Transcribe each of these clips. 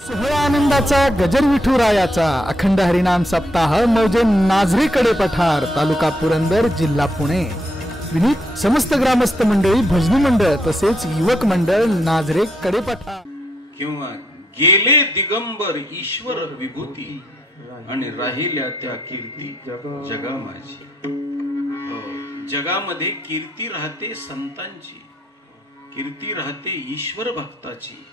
सोहळा आनंदाचा गजर विठुरायाचा अखंड हरिनाम सप्ताह मौजे नाझरेकडे पठार तालुका पुरंदर जिल्हा पुणे विनीत समस्त ग्रामस्थ मंडळी भजनी मंडळ तसेच युवक मंडळ नाझरेकडे पठार किंवा गेले दिगंबर ईश्वर विभूती आणि राहिल्या त्या कीर्ती जगा माझी. जगामध्ये कीर्ती राहते संतांची, कीर्ती राहते ईश्वर भक्ताची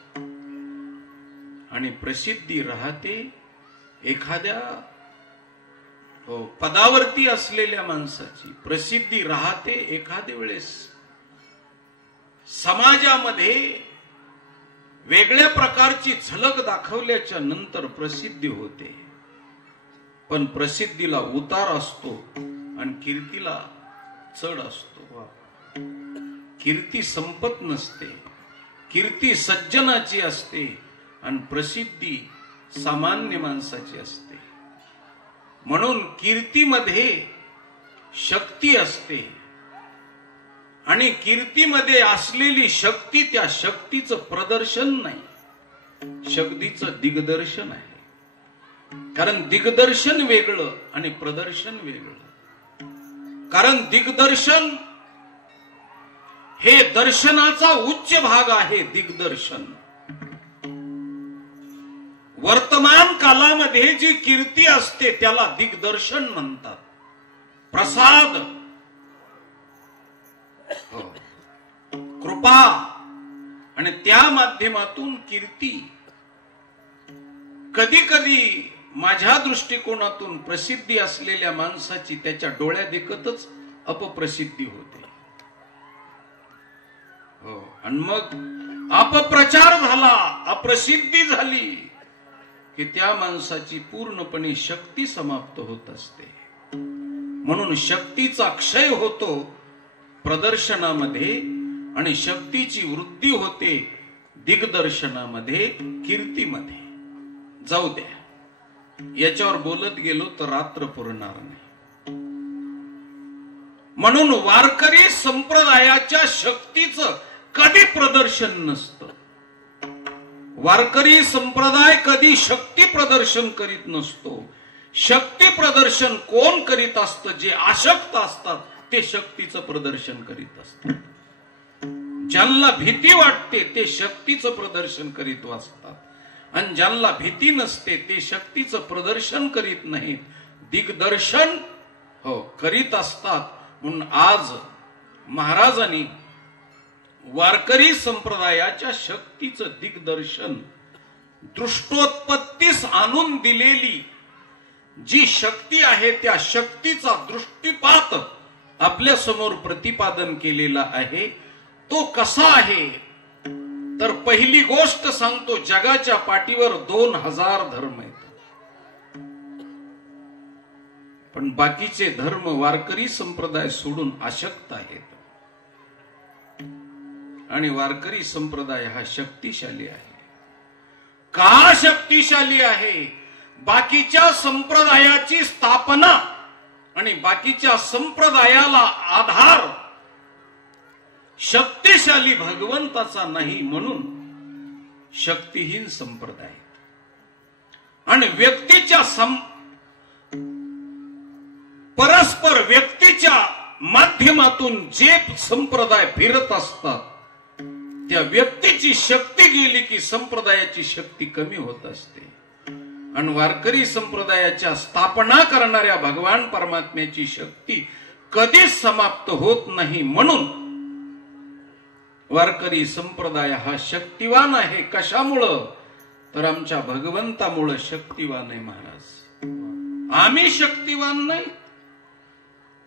आणि प्रसिद्धी राहते एखाद्या पदावरती असलेल्या माणसाची. प्रसिद्धी राहते एखाद्या वेळेस समाजामध्ये वेगळ्या प्रकारची झलक दाखवल्याच्या नंतर प्रसिद्धी होते. पण प्रसिद्धीला उतार असतो आणि कीर्तीला चढ असतो. कीर्ती संपत नसते, कीर्ती सज्जनाची असते आणि प्रसिद्धी सामान्य माणसाची असते. म्हणून कीर्तीमध्ये शक्ती असते आणि कीर्तीमध्ये असलेली शक्ती त्या शक्तीचं प्रदर्शन नाही, शक्तीचं दिग्दर्शन आहे. कारण दिग्दर्शन वेगळं आणि प्रदर्शन वेगळं. कारण दिग्दर्शन हे दर्शनाचा उच्च भाग आहे. दिग्दर्शन वर्तमान कालामध्ये जी कीर्ती असते त्याला दिग्दर्शन म्हणतात. प्रसाद, कृपा आणि त्या माध्यमातून कीर्ती. कधी कधी माझ्या दृष्टिकोनातून प्रसिद्धी असलेल्या माणसाची त्याच्या डोळ्या देखतच अपप्रसिद्धी होते. आणि मग अपप्रचार झाला, अप्रसिद्धी झाली की त्या माणसाची पूर्णपणे शक्ती समाप्त होत असते. म्हणून शक्तीचा क्षय होतो प्रदर्शनामध्ये आणि शक्तीची वृद्धी होते दिग्दर्शनामध्ये, कीर्तीमध्ये. जाऊ द्या, याच्यावर बोलत गेलो तर रात्र पुरणार नाही. म्हणून वारकरी संप्रदायाच्या शक्तीचं कधी प्रदर्शन नसतं. वारकरी संप्रदाय कधी शक्ती प्रदर्शन करीत नसतो. शक्ती प्रदर्शन कोण करीत असतं? जे आशक्त असतात ते शक्तीचं प्रदर्शन करीत असतात. ज्यांना भीती वाटते ते शक्तीचं प्रदर्शन करीत असतात आणि ज्यांना भीती नसते ते शक्तीचं प्रदर्शन करीत नाहीत, दिग्दर्शन करीत असतात. म्हणून आज महाराजांनी वारकरी संप्रदायाच्या शक्तीचं दिग्दर्शन, दृष्टोत्पत्तीस आणून दिलेली जी शक्ती आहे त्या शक्तीचा दृष्टिपात आपल्या समोर प्रतिपादन केलेला आहे. तो कसा आहे तर पहिली गोष्ट सांगतो, जगाच्या पाठीवर 2000 धर्म आहेत. पण बाकीचे धर्म वारकरी संप्रदाय सोडून आशक्त आहेत. आणि वारकरी संप्रदाय हा शक्तिशाली आहे. का शक्तिशाली आहे? बाकीच्या संप्रदायाची स्थापना आणि बाकीच्या संप्रदायाला आधार शक्तिशाली भगवंताचा नाही, म्हणून शक्तिहीन संप्रदाय. आणि व्यक्तीच्या परस्पर व्यक्तीच्या माध्यमातून जे संप्रदाय फिरत असतात त्या व्यक्तीची शक्ती गेली की संप्रदायाची शक्ती कमी होत असते. आणि वारकरी संप्रदायाच्या स्थापना करणाऱ्या भगवान परमात्म्याची शक्ती कधीच समाप्त होत नाही. म्हणून वारकरी संप्रदाय हा शक्तिवान आहे. कशामुळं? तर आमच्या भगवंतामुळं शक्तिवान आहे महाराज. आम्ही शक्तिवान नाही,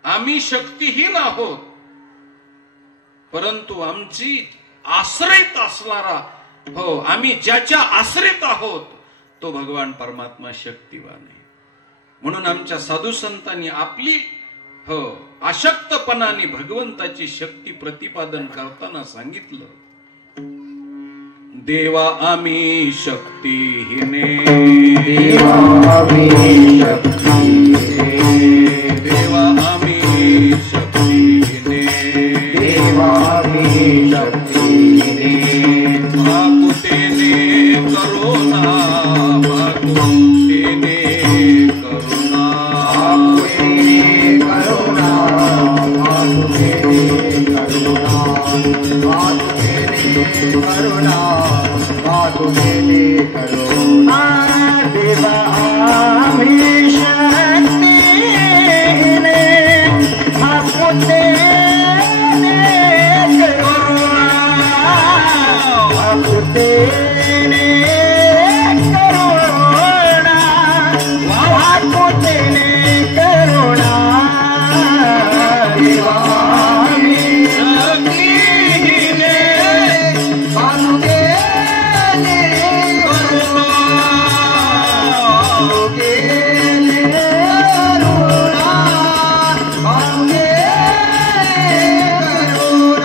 आम्ही शक्तिहीन आहोत. परंतु आमची आश्रित असणारा, आम्ही ज्याच्या आश्रित आहोत तो भगवान परमात्मा शक्तिवान आहे. म्हणून आमच्या साधू संतांनी आपली आशक्तपणाने भगवंताची शक्ती प्रतिपादन करताना सांगितलं, देवा आम्ही शक्तिहीने, देवा आम्ही शक्तिहीने, देवा आम्ही शक्तिहीने, देवा आम्ही शक्तिहीने, आकुतेने करो ना तेने करुणा देवा आम्ही शक्तीने हापुते करुणा हापुते करुणा हापुते करुणा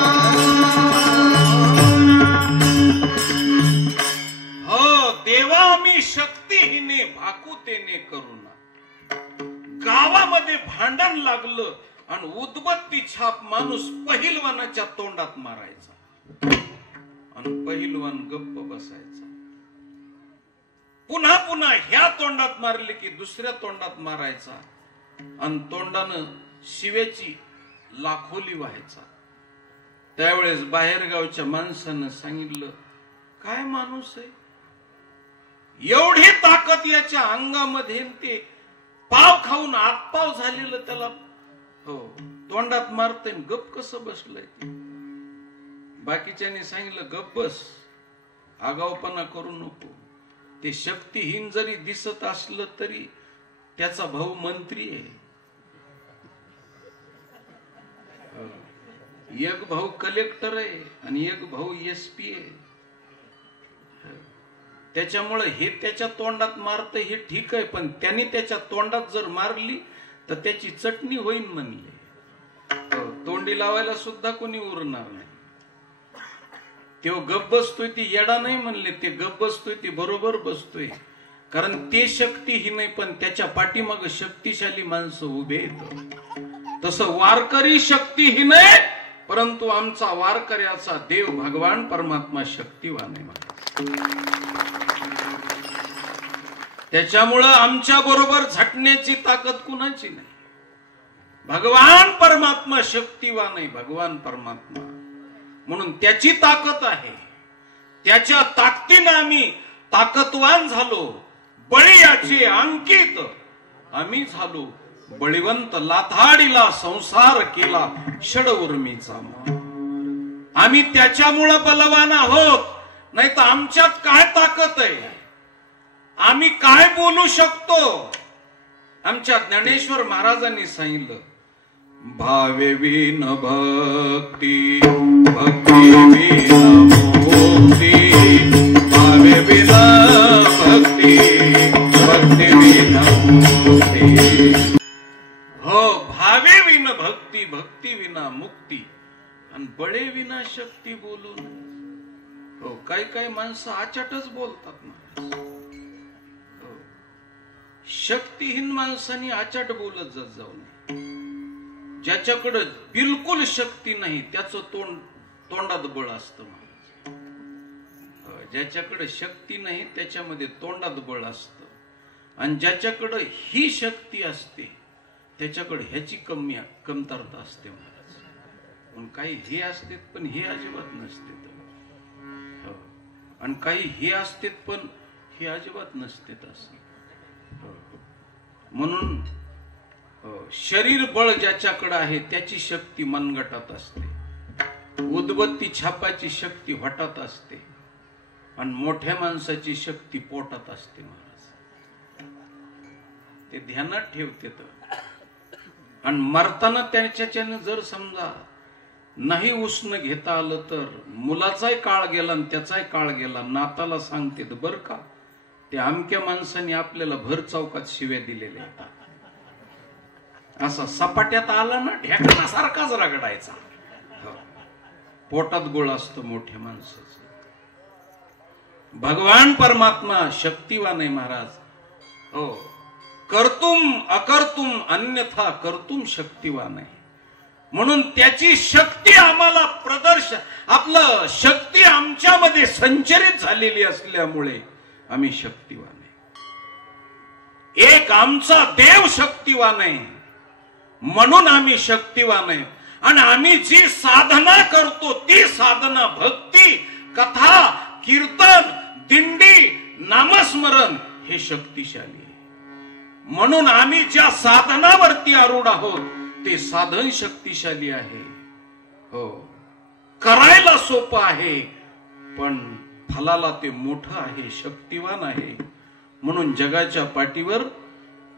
देवा आम्ही शक्तीने हापुते गावामध्ये भांडण लागलं आणि उदबत्ती छाप माणूस पहिलवानाच्या तोंडात मारायचा आणि पहिलवान गप्प बसायचा. पुन्हा पुन्हा ह्या तोंडात मारले की दुसऱ्या तोंडात मारायचा आणि तोंडानं शिव्याची लाखोली व्हायचा. त्यावेळेस बाहेरगावच्या माणसानं सांगितलं, काय माणूस आहे, एवढी ताकद याच्या अंगामध्ये, ते पाव खाऊन आतपाव झालेलं त्याला हो तोंडात मारतय, गप कसं बसलंय. बाकीच्याने सांगितलं, गप बस, आगाऊपणा करू नको. ते शक्तिहीन जरी दिसत असलं तरी त्याचा भाऊ मंत्री आहे, एक भाऊ कलेक्टर आहे आणि एक भाऊ एसपी आहे. त्याच्यामुळे हे त्याच्या तोंडात मारतंय हे ठीक आहे, पण त्यांनी त्याच्या तोंडात जर मारली तर त्याची चटणी होईल म्हणले. तोंडी लावायला सुद्धा कोणी उरणार नाही. तो गप बसतोय ती येडा नाही म्हणले, ते गप बसतोय ती बरोबर बसतोय, कारण ते शक्तीहीन नाही पण त्याच्या पाठीमाग शक्तिशाली माणसं उभे आहेत. तसं वारकरी शक्तीहीन आहे, परंतु आमचा वारकऱ्याचा देव भगवान परमात्मा शक्तिवान आहे. त्याच्यामुळं आमच्या बरोबर झटण्याची ताकद कुणाची नाही. भगवान परमात्मा शक्तिवान आहे, भगवान परमात्मा, म्हणून त्याची ताकद आहे. त्याच्या ताकदीनं आम्ही ताकदवान झालो. बळीयाचे अंकित आम्ही झालो. बळीवंत लाथाडीला संसार केला षडउर्मीचा. आम्ही त्याच्यामुळं बलवान आहोत, नाही तर आमच्यात काय ताकद आहे, आम्ही काय बोलू शकतो. आमच्या ज्ञानेश्वर महाराजांनी सांगितलं, भावे विन भक्ती, भक्ती विन मुक्ती, भावे विन भक्ती, भक्ती विन मुक्ती. हो, भावे विन भक्ती, भक्ती विना मुक्ती, आणि बळे विना शक्ती बोलून. हो, काही माणसं आचाटच बोलतात ना. शक्तीहीन माणसांनी आचाट बोलत जाऊ नये. ज्याच्याकडे बिलकुल शक्ती नाही त्याचं तोंडात बळ असतं. ज्याच्याकडे शक्ती नाही त्याच्यामध्ये तोंडात बळ असतं, आणि ज्याच्याकडे ही शक्ती असते त्याच्याकडे ह्याची कमतरता असते महाराज. पण काही हे असते पण हे अजिबात नसते, आणि काही हे असते पण हे अजिबात नसते. असं म्हणून शरीर बळ ज्याच्याकडे आहे त्याची शक्ती मनगटात असते, उदबत्ती छापाची शक्ती होटात असते, आणि मोठ्या माणसाची शक्ती पोटात असते महाराज. ते ध्यानात ठेवते. आणि मरताना त्याच्याने जर समजा नाही उष्ण घेता आलं तर मुलाचाही काळ गेला आणि त्याचाही काळ गेला. नाताला सांगते बर का, ते अमक्या माणसाने आपल्याला भर चौकात शिव्या दिलेल्या आहेत. असा सपाट्यात आला ना ढेकणासारखाच रगडायचा. पोटात गोळ असतो मोठ्या माणसाचं. भगवान परमात्मा शक्तिवान आहे महाराज. हो, कर्तुम अकर्तुम अन्यथा कर्तुम शक्तिवान आहे. म्हणून त्याची शक्ती आम्हाला प्रदर्शन, आपलं शक्ती आमच्यामध्ये संचरित झालेली असल्यामुळे आम्ही शक्तिवान आहे. एक आमचा देव शक्तिवान आहे म्हणून आम्ही शक्तिवान आहे, आणि आम्ही जी साधना करतो ती साधना भक्ती, कथा, कीर्तन, दिंडी, नामस्मरण हे शक्तिशाली आहे. म्हणून आम्ही ज्या साधनावरती आरूढ आहोत ते साधन शक्तिशाली आहे. हो, करायला सोपं आहे पण फलाला ते मोठं आहे, शक्तिवान आहे. म्हणून जगाच्या पाठीवर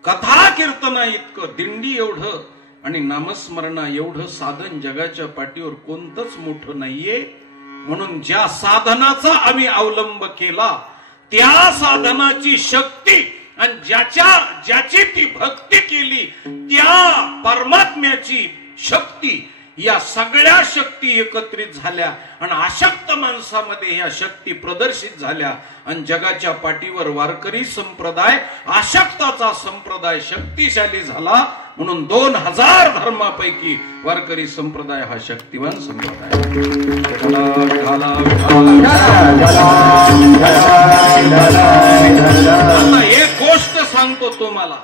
कथा कीर्तना इतकं, दिंडी एवढं आणि नामस्मरणा एवढं साधन जगाच्या पाठीवर कोणतंच मोठं नाहीये. म्हणून ज्या साधनाचा आम्ही अवलंब केला त्या साधनाची शक्ती आणि ज्याची ती भक्ती केली त्या परमात्म्याची शक्ती, या सगळ्या शक्ती एकत्रित झाल्या आणि आशक्त माणसामध्ये ह्या शक्ती प्रदर्शित झाल्या. आणि जगाच्या पाठीवर वारकरी संप्रदाय आशक्ताचा संप्रदाय शक्तिशाली झाला. म्हणून 2000 धर्मापैकी वारकरी संप्रदाय हा शक्तिवान संप्रदाय. आता एक गोष्ट सांगतो तुम्हाला,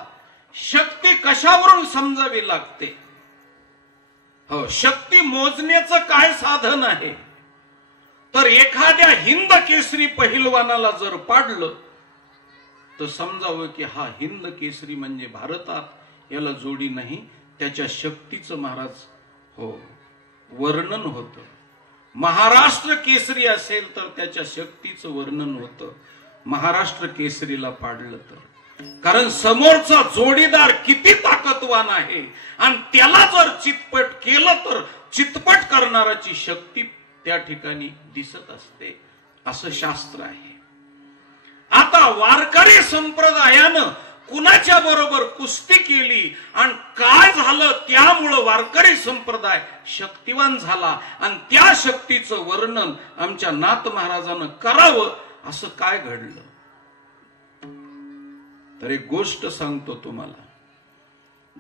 शक्ती कशावरून समजावी लागते. हो, शक्ती मोजण्याचं काय साधन आहे तर एखाद्या हिंद केसरी पहिलवानाला जर पाडलं तर समजावं की हा हिंद केसरी म्हणजे भारतात याला जोडी नाही, त्याच्या शक्तीचं महाराज हो वर्णन होतं. महाराष्ट्र केसरी असेल तर त्याच्या शक्तीचं वर्णन होतं महाराष्ट्र केसरीला पाडलं तर. कारण समोरचा जोडीदार किती ताकदवान आहे आणि त्याला जर चितपट केलं तर चितपट करणाराची शक्ती त्या ठिकाणी दिसत असते, असं शास्त्र आहे. आता वारकरी संप्रदायानं कुणाच्या बरोबर कुस्ती केली आणि काय झालं, त्यामुळं वारकरी संप्रदाय शक्तिवान झाला आणि त्या शक्तीचं वर्णन आमच्या नाथ महाराजांना करावं असं काय घडलं. तर एक गोष्ट सांगतो तुम्हाला,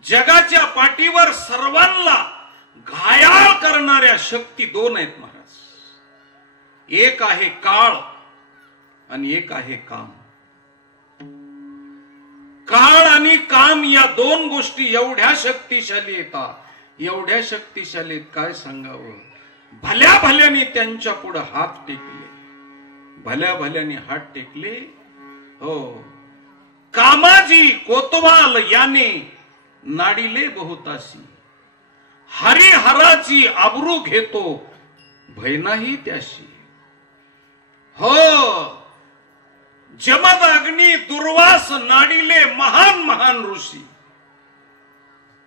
जगाच्या पाठीवर सर्वांना घायाळ करणाऱ्या शक्ती दोन आहेत महाराज. एक आहे काळ आणि एक आहे काम. काळ आणि काम या दोन गोष्टी एवढ्या शक्तिशाली येतात, एवढ्या शक्तिशाली काय सांगावं. भल्या भल्याने त्यांच्या पुढे हात टेकले, भल्या भल्याने हात टेकले. हो, कामाजी कोतवाल याने नाडिले बहुतासी, हरिहराची आबरू घेतो भय नाही त्याशी. हो, जमदग्नी दुर्वास नाडिले महान महान ऋषी.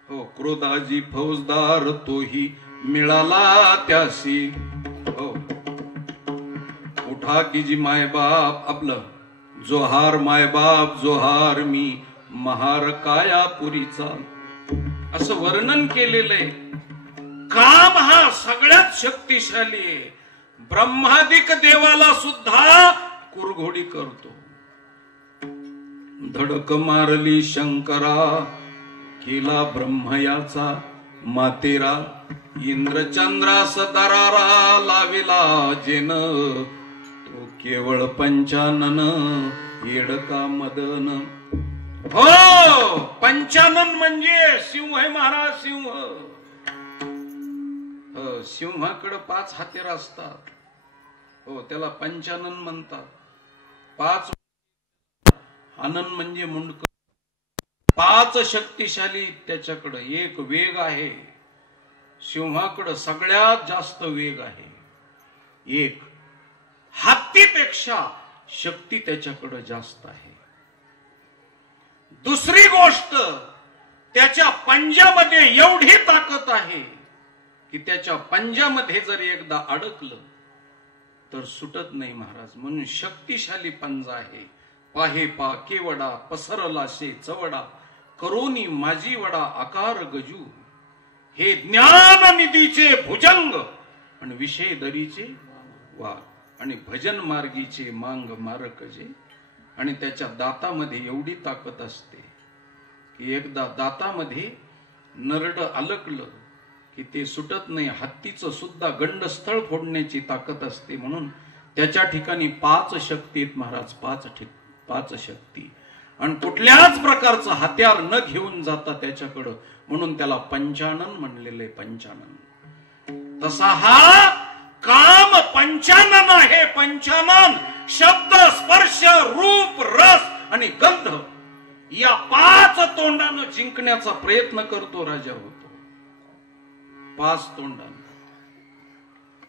हो, क्रोधाजी फौजदार तोही मिळाला त्याशी. हो, उठा की जी मायबाप आपलं जोहार मायबाप जोहार मी महार कायापुरीचा, असं वर्णन केलेलं आहे. काम हा सगळ्यात शक्तिशाली आहे. ब्रह्मादिक देवाला सुद्धा कुरघोडी करतो. धडक मारली शंकरा केला ब्रह्मयाचा मातेरा, इंद्रचंद्रास दरारा लाविला जेन, तो केवळ पंचानन येडका मदन. हो, पंचानन म्हणजे सिंह आहे महाराज. सिंह, सिंहाकडे 5 हातेर असतात. हो, त्याला पंचानन म्हणतात. 5 आनंद म्हणजे मुंडक. 5 शक्तिशाली त्याच्याकडे. एक वेग आहे, सिंहाकडे सगळ्यात जास्त वेग आहे. एक हत्तीपेक्षा शक्ती त्याच्याकडे जास्त आहे. दुसरी गोष्ट, त्याच्या पंजामध्ये एवढी ताकद आहे की त्याच्या पंजामध्ये जर एकदा अडकलं तर सुटत नाही महाराज. म्हणून शक्तिशाली पंजा आहे. पाहे पा केवडा पसरला शे चवडा, करोनी माझी वडा आकार गजू. हे ज्ञान निधीचे भुजंग आणि विषय दरीचे वाघ आणि भजन मार्गीचे मांग मारकजे. आणि त्याच्या दातामध्ये एवढी ताकद असते की एकदा दातामध्ये नरड अलकलं की ते सुटत नाही. हत्तीचं सुद्धा गंडस्थळ फोडण्याची ताकद असते. म्हणून त्याच्या ठिकाणी 5 शक्ती आहेत महाराज. 5 शक्ती. आणि कुठल्याच प्रकारचं हत्यार न घेऊन जाता त्याच्याकडं, म्हणून त्याला पंचानन म्हणलेले. पंचानन तसा हा काम पंचानन आहे. पंचानन शब्द, स्पर्श, रूप, रस आणि गंध या 5 तोंडानं जिंकण्याचा प्रयत्न करतो, राजा होतो. 5 तोंडानं.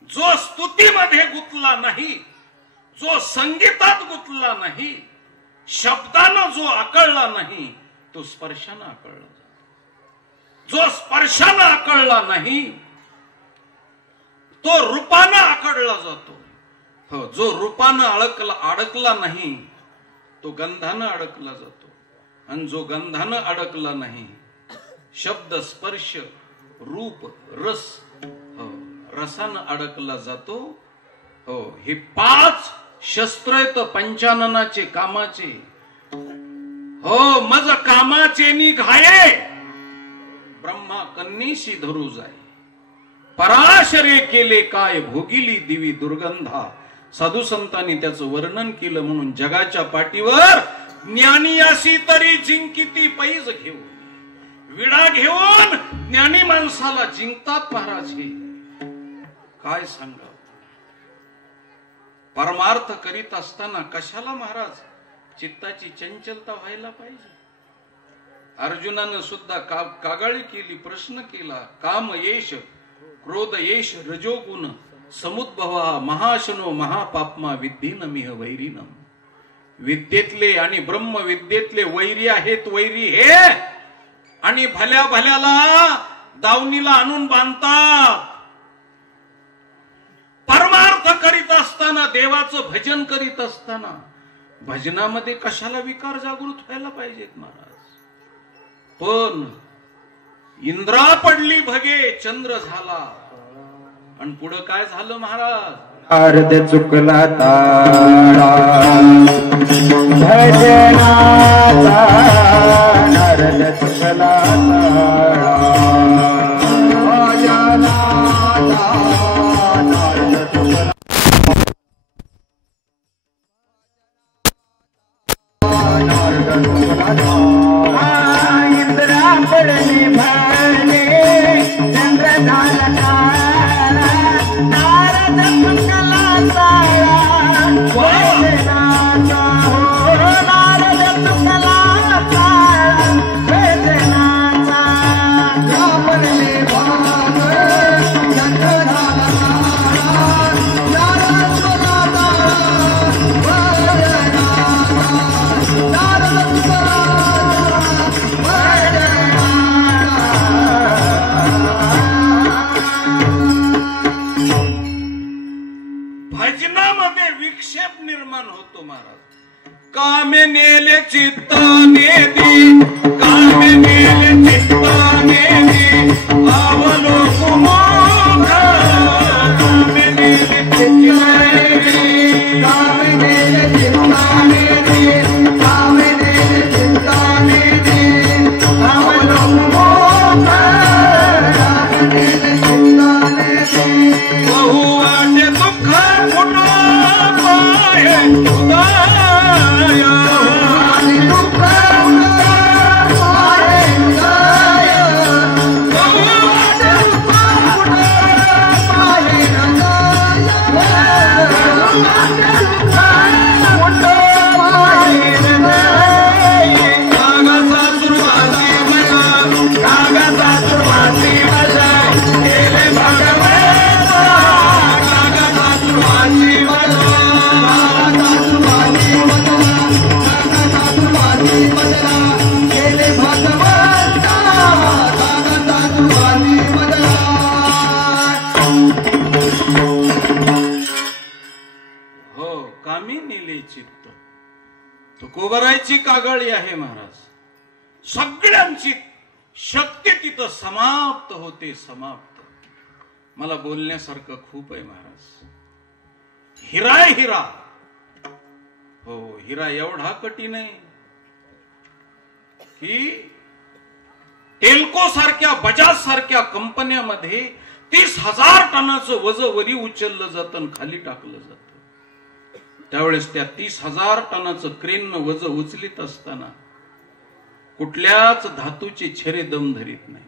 जो स्तुतीमध्ये गुंतला नाही, जो संगीतात गुंतला नाही, शब्दानं जो आकळला नाही, तो स्पर्शानं आकळला जातो. जो स्पर्शानं आकळला नाही, तो रूपानं आकळला जातो. हो, जो रूपानं अडकला नाही, तो गंधानं अडकला जातो. आणि जो गंधानं अडकला नाही, शब्द, स्पर्श, रूप, रस, हो, रसानं अडकला जातो. हो, हे 5 शस्त्र आहेत पंचाननाचे कामाचे. हो, मज कामाचे निघाये, ब्रह्मा कन्नीशी धरू जाय. पराशरे केले काय, भोगिली दिवी दुर्गंधा. साधू संतांनी त्याचं वर्णन केलं. म्हणून जगाच्या पाठीवर ज्ञानी अशी तरी जिंकिती पैज घेऊन, विडा घेऊन ज्ञानी माणसाला जिंकतात महाराज. हे काय सांगा. परमार्थ करीत असताना कशाला महाराज चित्ताची चंचलता व्हायला पाहिजे. अर्जुनानं सुद्धा कागाळी केली, प्रश्न केला. काम येश, क्रोध येश, रजोगुण समुद्भवा, महाशनो महापापमा विद्धीन मिह वैरीनम. विद्येतले आणि ब्रह्म विद्येतले वैरी आहेत. वैरी हे आणि भल्या भल्याला दावणीला आणून बांधतात. परमार्थ करीत असताना, देवाचं भजन करीत असताना, भजनामध्ये कशाला विकार जागृत व्हायला पाहिजेत महाराज. पण इंद्रा पडली भगे, चंद्र झाला. आणि पुढं काय झालं महाराज. अर्ध चुकला ताळा भजनाचा, अर्ध चुकला ताळा भजनाचा, अर्ध चुकला. इंद्रा पडली भले, चंद्र झाला तारा, नारद चुकला तारा वेदनाचा. हो, नारद चुकला तारा वेदनाचा. पडली भले, चंद्र झाला तारा, नारद चुकला तारा वेदनाचा, नारद चुकला भजनामध्ये विक्षेप निर्माण होतो महाराज. कामे नेले चित्ताने दी, कामे नेले चित्ताने दी, अवलोक मोघ. कामे नेले चित्ताने दी, कामे नेले चित्ताने दी, कामे नेले चित्ताने दी, अवलोक मोघ. कामे नेले चित्ताने दी, बहु वाटे दुःख कुठं पाय उदाया. आणि दुःख उदाय उदाय. बहु वाटे दुःख पाय उदाय. कागाचा सुरुवाती मला, कागाचा सुरुवाती मला, केले भगवंता. कागाचा सुरुवाती मला, केले भगवंता, कागदा तुझी बदला. हो, कामी नेले चित्त. तुकोबरायची कागाळी आहे महाराज. सगळ्यांची शक्ती तिथं समाप्त होते, समाप्त. मला बोलण्यासारखं खूप आहे महाराज. हिरा आहे हिरा. हो, हिरा एवढा कठीण आहे की टेल्को सारख्या, बजाज सारख्या कंपन्यामध्ये 30,000 टनाचं वज वरी उचललं जातं आणि खाली टाकलं जातं. त्यावेळेस त्या 30,000 टनाचं क्रेननं वज उचलीत असताना कुठल्याच धातूचे छेरे दम धरीत नाही.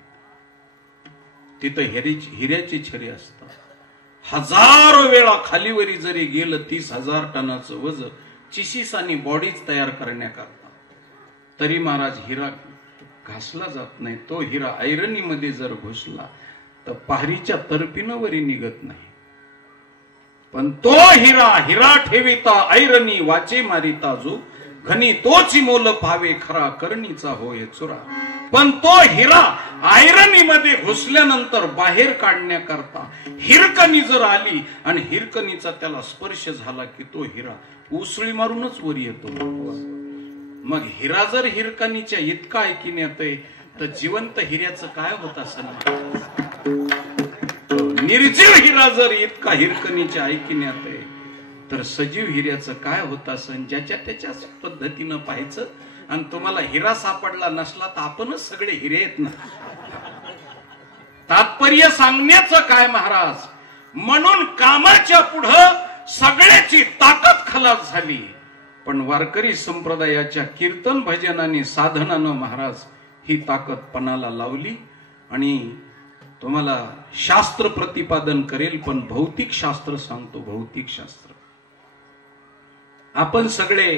तिथं हिऱ्याचे छेरे असतात. हजारो वेळा खालीवरी जरी गेलं 30,000 टनाचं वज चिशीसानी बॉडीज तयार करण्याकरता, तरी महाराज हिरा घासला जात नाही. तो हिरा ऐरणीमध्ये जर घुसला तर पहारीच्या तर्फीनं वरी निघत नाही. पण तो हिरा ठेविता ऐरणी वाचे मारिता जो, घनी तोची मोल पावे खरा करणीचा होय चुरा. पण तो हिरा ऐरणीमध्ये घुसल्यानंतर बाहेर काढण्याकरता हिरकणी जर आली आणि हिरकणीचा त्याला स्पर्श झाला की तो हिरा उसळी मारूनच वर येतो. मग हिरा जर हिरकणीच्या इतका ऐकिण्यात आहे तर जिवंत हिऱ्याचं काय होत असेल? निर्जीव हिरा जर इतका हिरकणीच्या ऐकिण्यात आहे तर सजीव हिऱ्याचं काय होत असेल? ज्याच्या त्याच्याच पद्धतीनं पाहायचं. आणि तुम्हाला हिरा सापडला नसला तर आपणच सगळे हिरे आहेत ना. तात्पर्य सांगण्याचं काय महाराज? म्हणून कामाच्या पुढं सगळ्याची ताकद खलास झाली. पण वारकरी संप्रदायाच्या कीर्तन भजनाने साधनानं महाराज ही ताकद पणाला लावली. आणि तुम्हाला शास्त्र प्रतिपादन करेल पण भौतिक शास्त्र सांगतो. भौतिक शास्त्र आपण सगळे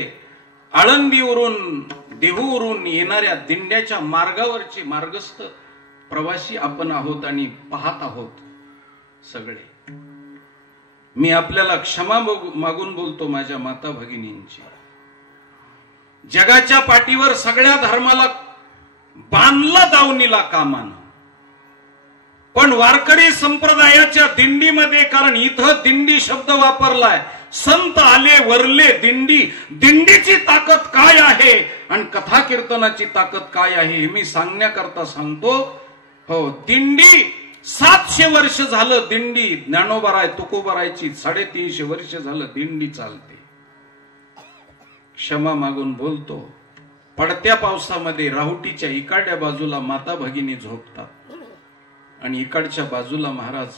आळंदीवरून देहूवरून येणाऱ्या दिंड्याच्या मार्गावरचे मार्गस्थ प्रवासी आपण आहोत आणि पाहत आहोत सगळे. मी आपल्याला क्षमा मागून बोलतो माझ्या माता भगिनींची. जगाच्या पाठीवर सगळ्या धर्माला बांधला दावणीला कामानं, पण वारकरी संप्रदायाच्या दिंडीमध्ये, कारण इथं दिंडी शब्द वापरलाय, संत आले वरले दिंडी. दिंडीची ताकद काय आहे आणि कथा कीर्तनाची ताकद काय आहे हे मी सांगण्याकरता सांगतो. हो, दिंडी 700 वर्ष झालं दिंडी ज्ञानोबाराय तुकोबारायची 350 वर्ष झालं दिंडी चालते. क्षमा मागून बोलतो. पडत्या पावसामध्ये राहुटीच्या इकडच्या बाजूला माता भगिनी झोपतात आणि इकडच्या बाजूला महाराज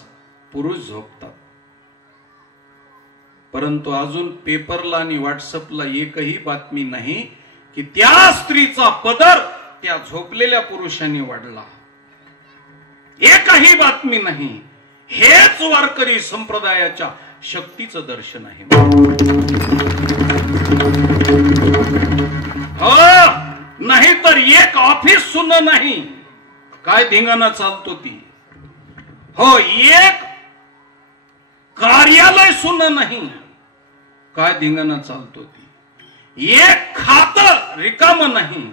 पुरुष झोपतात. परंतु अजून पेपरला आणि व्हॉट्सअपला एकही बातमी नाही की त्या स्त्रीचा पदर त्या झोपलेल्या पुरुषांनी वाढला. एकही बातमी नाही. हेच वारकरी संप्रदायाच्या शक्तीचं दर्शन आहे. हो, नाही तर एक ऑफिस सुद्धा नाही. काय धिंगाणा चालतो ती. हो, एक कार्यालय सुद्धा नाही. काय धिंगाणा चालतो ती. एक खातं रिकाम नाही.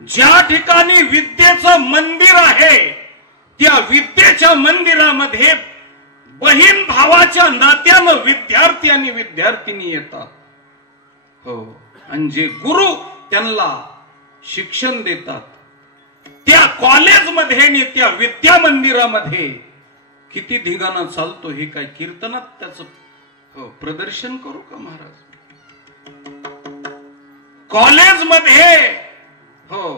ज्या ठिकाणी विद्येचं मंदिर आहे त्या विद्येच्या मंदिरामध्ये बहीण भावाच्या नात्यानं विद्यार्थी आणि विद्यार्थिनी येतात. हो, आणि जे गुरु त्यांना शिक्षण देतात त्या कॉलेजमध्ये आणि त्या विद्या मंदिरामध्ये किती धिंगाणा चालतो हे काय कीर्तनात त्याचं प्रदर्शन करू का महाराज? कॉलेजमध्ये हो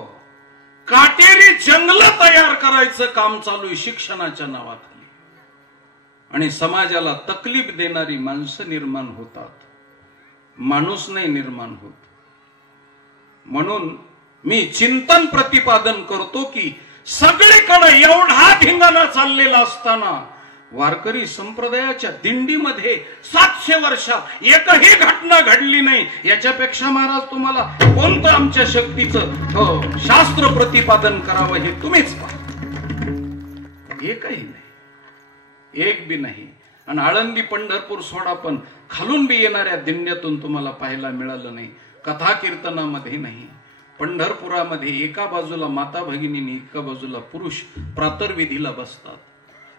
काटेरी जंगल तयार करायचं काम चालू आहे शिक्षणाच्या नावाखाली. आणि समाजाला तकलीफ देणारी माणसं निर्माण होतात. माणूस नाही निर्माण होत. म्हणून मी चिंतन प्रतिपादन करतो की सगळीकडे एवढा धिंगाणा चाललेला असताना वारकरी संप्रदायाच्या दिंडीमध्ये 700 वर्षात एकही घटना घडली नाही. याच्यापेक्षा महाराज तुम्हाला कोणतं आमच्या शक्तीचं शास्त्र प्रतिपादन करावं हे तुम्हीच पहा. एकही नाही, एक बी नाही. आणि आळंदी पंढरपूर सोडा पण खालून बी येणाऱ्या दिंड्यातून तुम्हाला पाहायला मिळालं नाही. कथा कीर्तनामध्ये नाही. पंढरपुरामध्ये एका बाजूला माता भगिनी एका बाजूला पुरुष प्रातर्विधीला बसतात.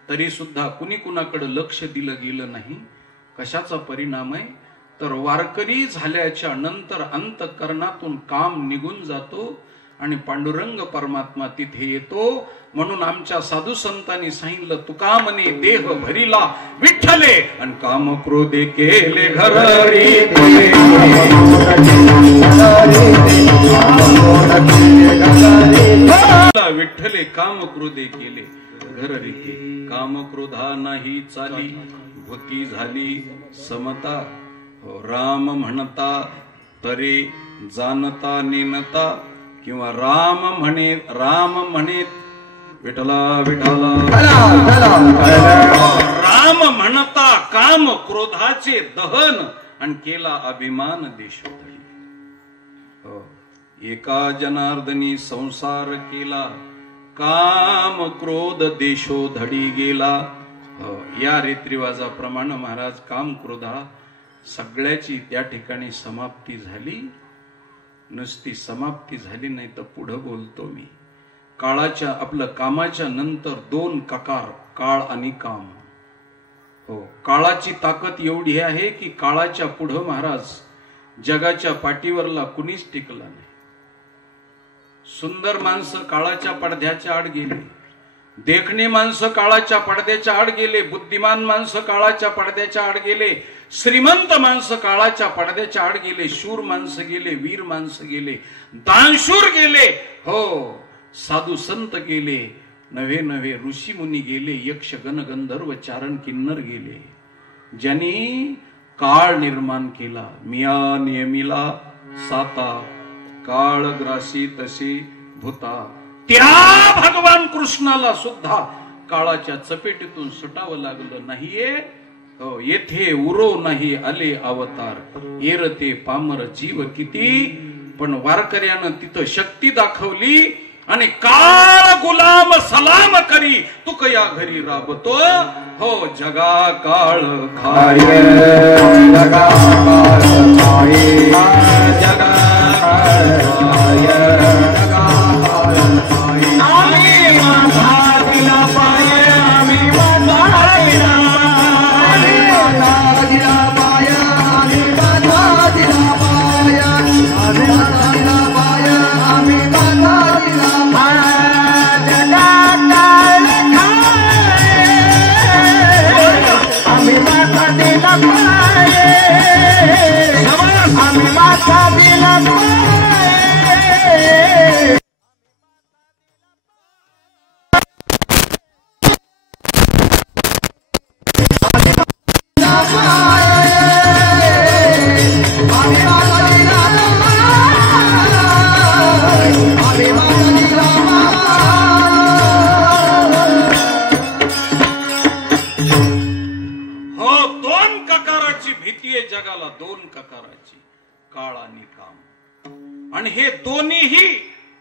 तरी सुद्धा कुणी कुणाकडे लक्ष दिलं गेलं नाही. कशाचा परिणाम आहे तर वारकरी झाल्याच्या नंतर अंतःकरणातून काम निघून जातो आणि पांडुरंग परमात्मा तिथे येतो. म्हणून आमच्या साधू संतांनी सांगितलं तुका म्हणे देह भरिला विठ्ठले आणि काम क्रोधे केले घरी. विठ्ठले काम क्रोधे केले घर रीती. काम क्रोधा नाही चाली भूती झाली समता. राम म्हणता तरे जाणता नेनता किंवा राम म्हणे विठला विठला राम म्हणता काम क्रोधाचे दहन आणि केला अभिमान देशोधडी. एका जनार्दनी संसार केला काम क्रोध देशोधडी गेला. या रीतरिवाजाप्रमाणे महाराज काम क्रोधा सगळ्याची त्या ठिकाणी समाप्ती झाली. नुसती समाप्ती झाली नाही तर पुढं बोलतो मी. काळाच्या आपलं कामाच्या नंतर दोन ककार, काळ आणि काम. हो, काळाची ताकद एवढी आहे की काळाच्या पुढं महाराज जगाच्या पाठीवरला कुणीच टिकला नाही. सुंदर माणसं काळाच्या पडद्याच्या आड गेले, देखणे माणसं काळाच्या पडद्याच्या आड गेले, बुद्धिमान माणसं काळाच्या पडद्याच्या आड गेले, श्रीमंत माणसं काळाच्या पडद्याच्या आड गेले, शूर माणसं गेले, वीर माणसं गेले, दानशूर गेले, हो साधू संत गेले, नवे नवे ऋषी मुनी गेले, यक्ष गण गंधर्व चारण किन्नर गेले. ज्यांनी काळ निर्माण केला मिया नियमिला साता काळ ग्रासी तसे भूता. त्या भगवान कृष्णाला सुद्धा काळाच्या चपेटीतून सुटावं लागलं नाहीये. येथे उरो नाही आले अवतार येरते पामर जीव किती. पण वारकऱ्यानं तिथं शक्ती दाखवली आणि काळ गुलाम सलाम करी तुक या घरी राबतो. हो जगा काळ खाय जगा काळ खाय जगा काळ खाय जगा काळ खाय. आम्ही माझा दिला पाय आम्ही माझा दिला पाय आम्ही माझा दिला पाय आम्ही माझा दिला पाय आम्ही माझा दिला पाय. जगा काळ खाय आम्ही माझा दिला पाय आम्ही माझा दिला पाय. जगाला दोन ककाराची, काळ आणि काम. आणि हे दोन्हीही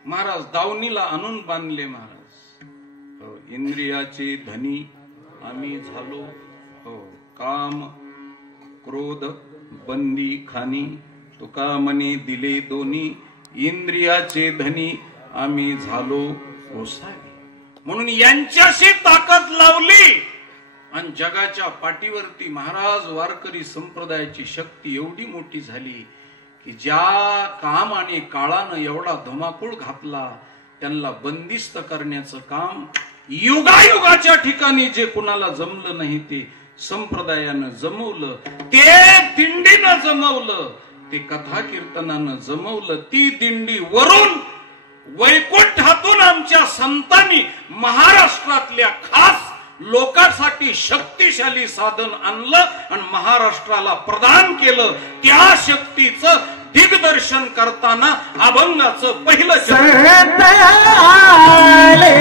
महाराज दावणीला आणून बांधले महाराज. इंद्रियाचे धनी आम्ही झालो, हो काम क्रोध बंदी खानी तुका मने दिले दोन्ही. इंद्रियाचे धनी आम्ही झालो ओसावी. म्हणून यांच्याशी ताकद लावली आणि जगाच्या पाठीवरती महाराज वारकरी संप्रदायाची शक्ती एवढी मोठी झाली की ज्या काम आणि काळानं एवढा धुमाकूळ घातला त्यांना बंदिस्त करण्याचं काम युगायुगाच्या ठिकाणी जे कुणाला जमलं नाही ते संप्रदायानं जमवलं, ते दिंडीनं जमवलं, ते कथा कीर्तनानं जमवलं. ती दिंडी वरून वैकुंठातून आमच्या संतांनी महाराष्ट्रातल्या खास लोकांसाठी शक्तिशाली साधन आणलं आणि महाराष्ट्राला प्रदान केलं. त्या शक्तीचं दिग्दर्शन करताना अभंगाचं पहिलं आले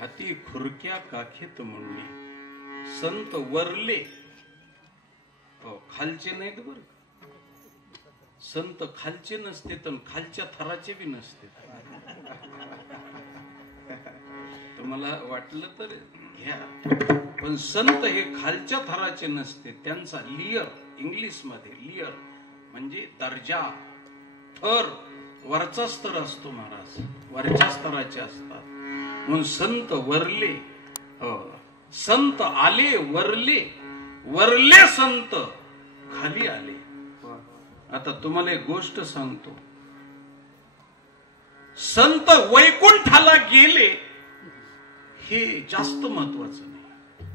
हाती खुरक्या काखेत मुंडली. संत वरले, खालचे नाहीत बर. संत खालचे नसते तर खालच्या थराचे बी नसते. तुम्हाला वाटलं तर घ्या, पण संत हे खालच्या थराचे नसते. त्यांचा लियर, इंग्लिश मध्ये लियर म्हणजे दर्जा, थर, वरचा स्तर असतो. महाराज वरच्या स्तराचे असतात. म्हणून संत वरले, संत आले वरले, वरले संत खाली आले. आता तुम्हाला एक गोष्ट सांगतो. संत वैकुंठाला गेले हे जास्त महत्वाचं नाही,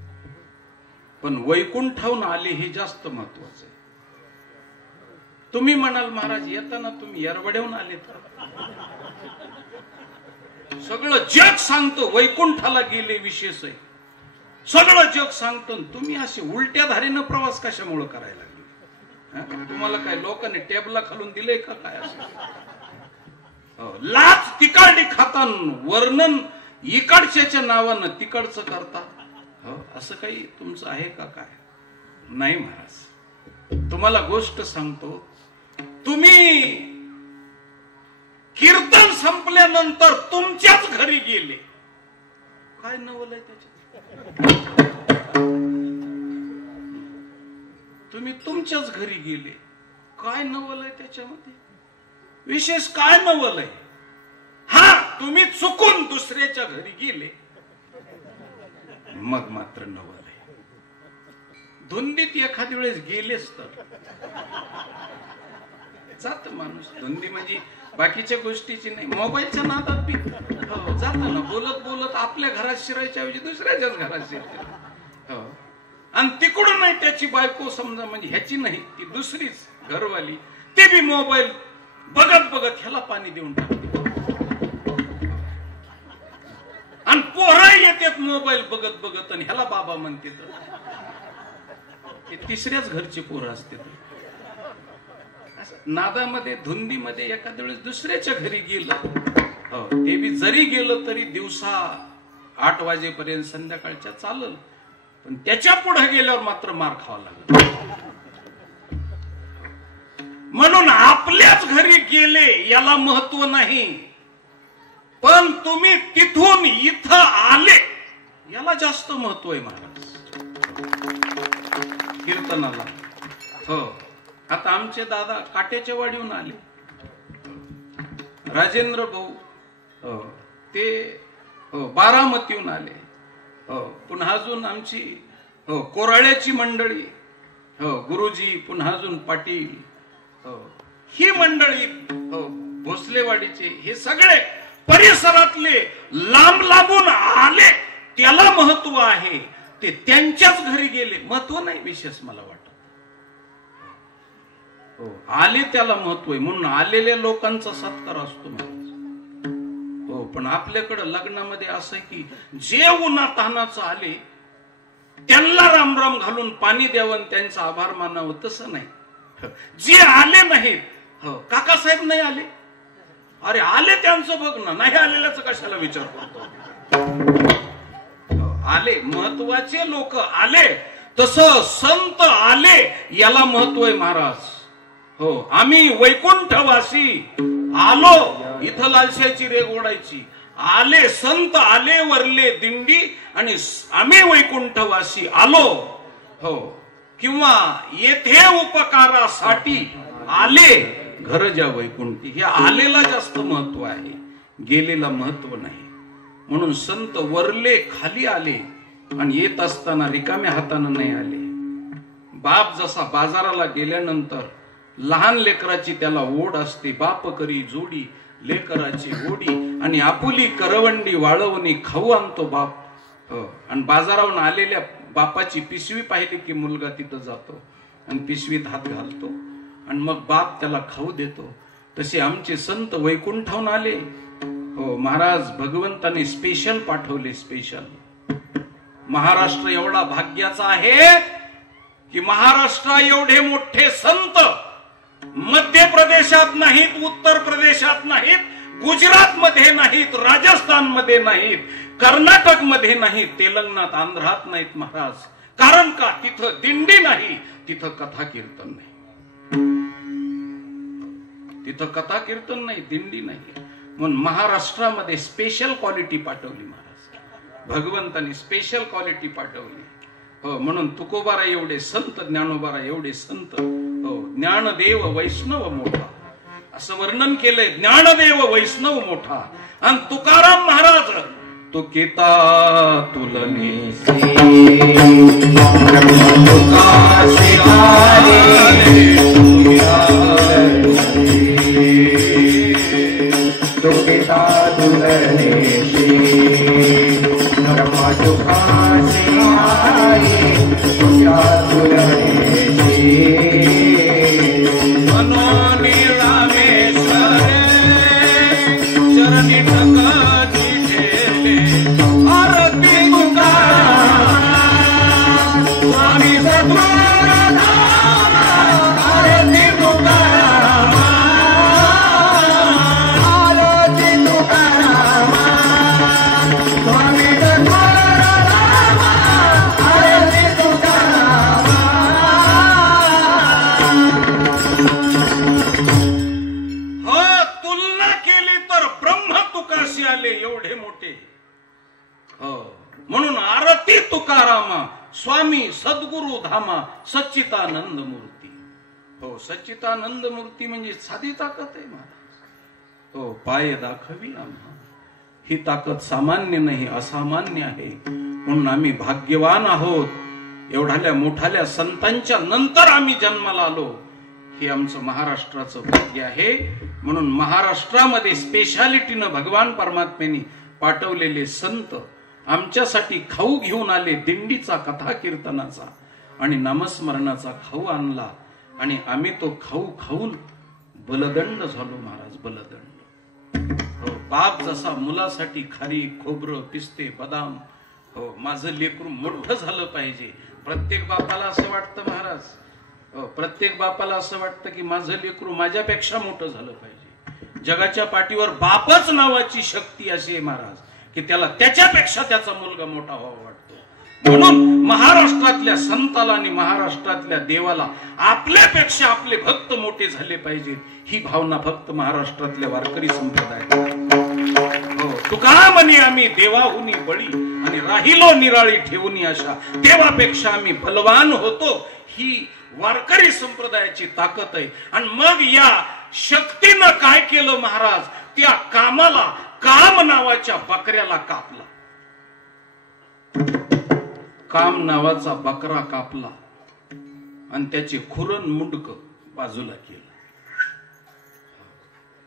पण वैकुंठाहून आले हे जास्त महत्वाचं आहे. तुम्ही म्हणाल महाराज येताना तुम्ही येरवड्याहून आले तर सगळं जग सांगतो वैकुंठाला गेले विशेष आहे. सगळं जग सांगतो, तुम्ही असे उलट्या धारेनं प्रवास कशामुळे करायला लागले? तुम्हाला काय लोकांनी टेबला खालून दिले का काय? असं लाच तिकाडी खातान वर्णन इकडच्या नावानं तिकडचं करता, असं काही तुमचं आहे का काय? नाही महाराज, तुम्हाला गोष्ट सांगतो. तुम्ही कीर्तन संपल्यानंतर तुमच्याच घरी गेले, काय नवलंय त्याच्यात? तुम्ही तुमच्याच घरी गेले, काय नवलंय त्याच्यामध्ये? विशेष काय नवलंय? हा, तुम्ही चुकून दुसऱ्याच्या घरी गेले मग मात्र नवलंय. धुंदीत एखाद्या वेळेस गेलेच तर जात माणूस. धुंदी म्हणजे बाकीच्या गोष्टीची नाही, मोबाईलच्या नादात बी जात ना. बोलत बोलत आपल्या घरात शिरायच्या ऐवजी दुसऱ्याच्याच घरात शिरते. आणि तिकडून नाही त्याची बायको, समजा म्हणजे ह्याची नाही ती दुसरीच घरवाली, ते बी मोबाईल बघत बघत ह्याला पाणी देऊन टाकते. आणि पोरं येतात मोबाईल बघत बघत आणि ह्याला बाबा म्हणते. ते तिसऱ्याच घरचे पोरं असते. नादामध्ये धुंदीमध्ये एखाद्या वेळेस दुसऱ्याच्या घरी गेलं, ते बी जरी गेलं तरी दिवसा 8 वाजेपर्यंत संध्याकाळच्या चालल, पण त्याच्या पुढे गेल्यावर मात्र मार खावा लागला. म्हणून आपल्याच घरी गेले याला महत्व नाही, पण तुम्ही तिथून इथं आले याला जास्त महत्व आहे महाराज कीर्तनाला. हो, आता आमचे दादा काट्याच्या वाडीहून आले, राजेंद्र भाऊ ते बारामतीहून आले, पुन्हा अजून आमची कोराळ्याची मंडळी, गुरुजी, पुन्हा अजून पाटील, ही मंडळी भोसलेवाडीचे, हे सगळे परिसरातले लांब लांबून आले, त्याला महत्व आहे. ते त्यांच्याच घरी गेले, महत्व नाही विशेष मला वाटत. आले त्याला महत्व आहे, म्हणून आलेल्या लोकांचा सत्कार असतो महाराज. हो, पण आपल्याकडं लग्नामध्ये असं आहे की जे उन्हातान्हाचं आले त्यांना रामराम घालून पाणी द्यावं, त्यांचा आभार मानावं, तसं नाही. जे आले नाहीत, काकासाहेब नाही आले, अरे आले त्यांचं बघ ना, नाही आलेल्याच कशाला विचार करतो? आले, महत्वाचे लोक आले, तसं संत आले याला महत्व आहे महाराज. हो, आम्ही वैकुंठवासी आलो, इथं लालशाची रेग ओढायची. आले, संत आले वरले दिंडी, आणि आम्ही वैकुंठवासी आलो. हो, किंवा येथे उपकारासाठी आले घर ज्या वैकुंठी, हे आलेला जास्त महत्व आहे, गेलेला महत्व नाही. म्हणून संत वरले खाली आले, आणि येत असताना रिकाम्या हाताने नाही आले. बाप जसा बाजाराला गेल्यानंतर लहान लेकराची त्याला ओढ असते, बाप करी जोडी लेकराची ओढी, आणि आपुली करवंडी वाळवणी खाऊ आणतो बाप. आणि बाजारावरून आलेल्या बापाची पिशवी पाहिली की मुलगा तिथं जातो आणि पिशवीत हात घालतो, आणि मग बाप त्याला खाऊ देतो. तसे आमचे संत वैकुंठाहून आले. हो महाराज, भगवंताने स्पेशल पाठवले, स्पेशल. महाराष्ट्र एवढा भाग्याचा आहे की महाराष्ट्र एवढे मोठे संत मध्य प्रदेशात नाहीत, उत्तर प्रदेशात नाहीत, गुजरात मध्ये नाहीत, राजस्थान मध्ये नाहीत, कर्नाटक मध्ये नाहीत, तेलंगणात, आंध्रात नाहीत महाराज. कारण का? तिथं दिंडी नाही, तिथं कथा कीर्तन नाही. तिथं कथा कीर्तन नाही, दिंडी नाही. म्हणून महाराष्ट्रामध्ये स्पेशल क्वालिटी पाठवली महाराज. भगवंतांनी स्पेशल क्वालिटी पाठवली. हो, म्हणून तुकोबारा एवढे संत, ज्ञानोबारा एवढे संत. हो, ज्ञानदेव वैष्णव मोठा असं वर्णन केलंय. ज्ञानदेव वैष्णव मोठा. आणि तुकाराम महाराज तुकिता तुलनेसे तुकासे आले, तुकिता तुलनेसे ब्रह्मा तुकासे आले, तुकिता तुलनेसे चरणी टकाची ठेले आरती तुकाराम स्वामी सद्गुरुनाथ आरती तुकाराम आरती तुकाराम स्वामी सद्गुरुनाथ आरती तुकाराम. हा, तुलना केली तर ब्रह्म तुकाशी आले एवढे मोठे. हो, म्हणून आरती तुकारामा स्वामी सद्गुरु धामा सच्चिदानंद मूर्ती. हो, सच्चिदानंद मूर्ती म्हणजे साधी ताकद आहे महाराज. हो, पाय दाखवी आम्हा. ही ताकद सामान्य नाही, असामान्य आहे. म्हणून आम्ही भाग्यवान आहोत. एवढ्या मोठाल्या संतांच्या नंतर आम्ही जन्माला आलो. हे आमचं महाराष्ट्राचं भाग्य आहे. म्हणून महाराष्ट्रामध्ये स्पेशालिटीनं भगवान परमात्म्याने पाठवलेले संत आमच्यासाठी खाऊ घेऊन आले. दिंडीचा, कथा कीर्तनाचा आणि नामस्मरणाचा खाऊ आणला. आणि आम्ही तो खाऊ खाऊन बलदंड झालो महाराज. बलदंड. हो, बाप जसा मुलासाठी खारी, खोबरं, पिस्ते, बदाम. हो, माझं लेकरू मोठं झालं पाहिजे. प्रत्येक बापाला असं वाटतं महाराज. प्रत्येक बापाला असं वाटतं की माझं लेकरू माझ्यापेक्षा मोठं झालं पाहिजे. जगाच्या पाठीवर बापच नावाची शक्ती अशी आहे महाराज की त्याला त्याच्यापेक्षा त्याचा मुलगा मोठा व्हावा वाटतो. म्हणून महाराष्ट्रातल्या संताला आणि महाराष्ट्रातल्या देवाला आपल्यापेक्षा आपले भक्त मोठे झाले पाहिजेत, ही भावना फक्त महाराष्ट्रातल्या वारकरी संप्रदाय. हो, तुका म्हणे आम्ही देवाहुनी बळी आणि राहिलो निराळी ठेवून अशा देवापेक्षा आम्ही बलवान होतो. ही वारकरी संप्रदायाची ताकद आहे. आणि मग या शक्तीनं काय केलं महाराज? त्या कामाला, काम नावाच्या बकऱ्याला कापला. काम नावाचा बकरा कापला आणि त्याचे खुरण मुंडक बाजूला केलं.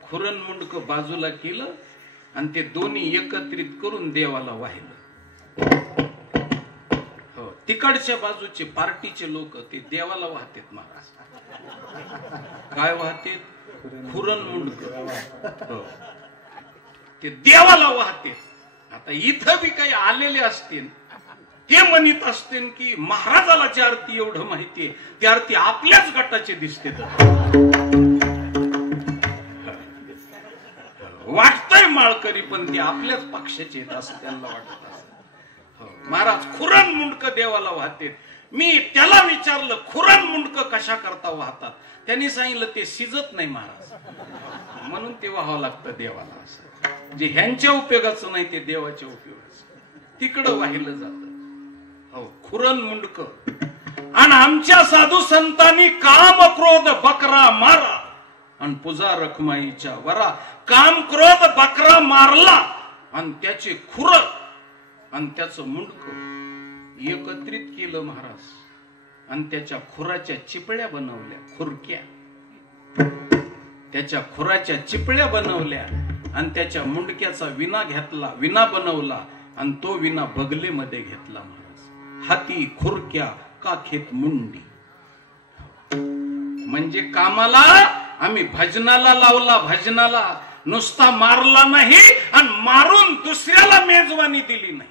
खुरण मुंडक बाजूला केलं आणि ते दोन्ही एकत्रित करून देवाला वाहिलं. तिकडच्या बाजूचे पार्टीचे लोक ते देवाला वाहतेत महाराज. काय वाहतेत? खुरण मुंडक. हो, ते देवाला वाहते. आता इथं बी काही आलेले असतील ते म्हणत असतील की महाराजाला ज्या अर्थी एवढं माहितीये त्या अर्थी आपल्याच गटाचे दिसते. वाटतंय माळकरी पण ते आपल्याच पक्षाचे आहेत असं त्यांना वाटत. महाराज खुरण मुंडक देवाला वाहते. मी त्याला विचारलं खुरण मुंडक कशा करता वाहतात? त्यांनी सांगितलं ते शिजत नाही महाराज, म्हणून ते व्हावं लागतं देवाला. असं जे ह्यांच्या उपयोगाचं नाही ते देवाच्या उपयोगाचं तिकडं वाहिलं जातं. हो, खुरण मुंडक. आणि आमच्या साधू संतांनी काम क्रोध बकरा मारा आणि पूजा रखमाईच्या वरा. काम क्रोध बकरा मारला आणि त्याचे खुर आणि त्याचं मुंडक एकत्रित केलं महाराज. आणि त्याच्या खुराच्या चिपळ्या बनवल्या, खुरक्या. त्याच्या खुराच्या चिपळ्या बनवल्या आणि त्याच्या मुंडक्याचा विना घेतला, विना बनवला आणि तो विना बगलेमध्ये घेतला महाराज. हाती खुरक्या काखेत मुंडी. म्हणजे कामाला आम्ही भजनाला लावला, भजनाला नुसता मारला नाही आणि मारून दुसऱ्याला मेजवानी दिली नाही.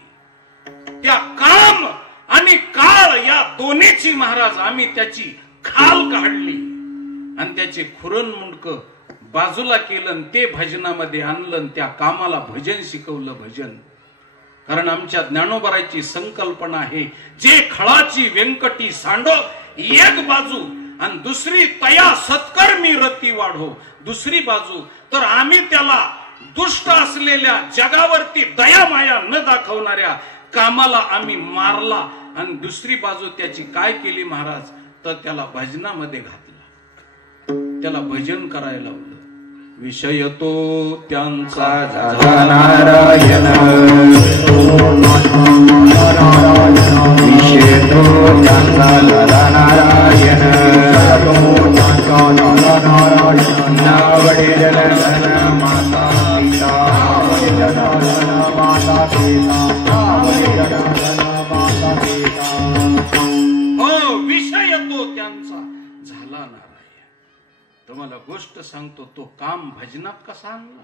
त्या काम आणि काळ या दोन्हीची महाराज आम्ही त्याची खाल काढली आणि त्याचे खुरण मुंडक बाजूला केलं, ते भजनामध्ये आणलं, त्या कामाला भजन शिकवलं. भजन कारण आमच्या ज्ञानोबराची संकल्पना आहे, जे खळाची व्यंकटी सांडो एक बाजू आणि दुसरी तया सत्कर्मी रती वाढो दुसरी बाजू. तर आम्ही त्याला दुष्ट असलेल्या जगावरती दया माया न दाखवणाऱ्या कामाला आम्ही मारला आणि दुसरी बाजू त्याची काय केली महाराज, तर त्याला भजनामध्ये घातला, त्याला भजन करायला लावलं. विषय तो त्यांचा नारायण विषय तो त्यांचा नारायण वडील माता हो विषय तो त्यांचा झाला नारायण. तुम्हाला गोष्ट सांगतो, तो काम भजनात कसा आणला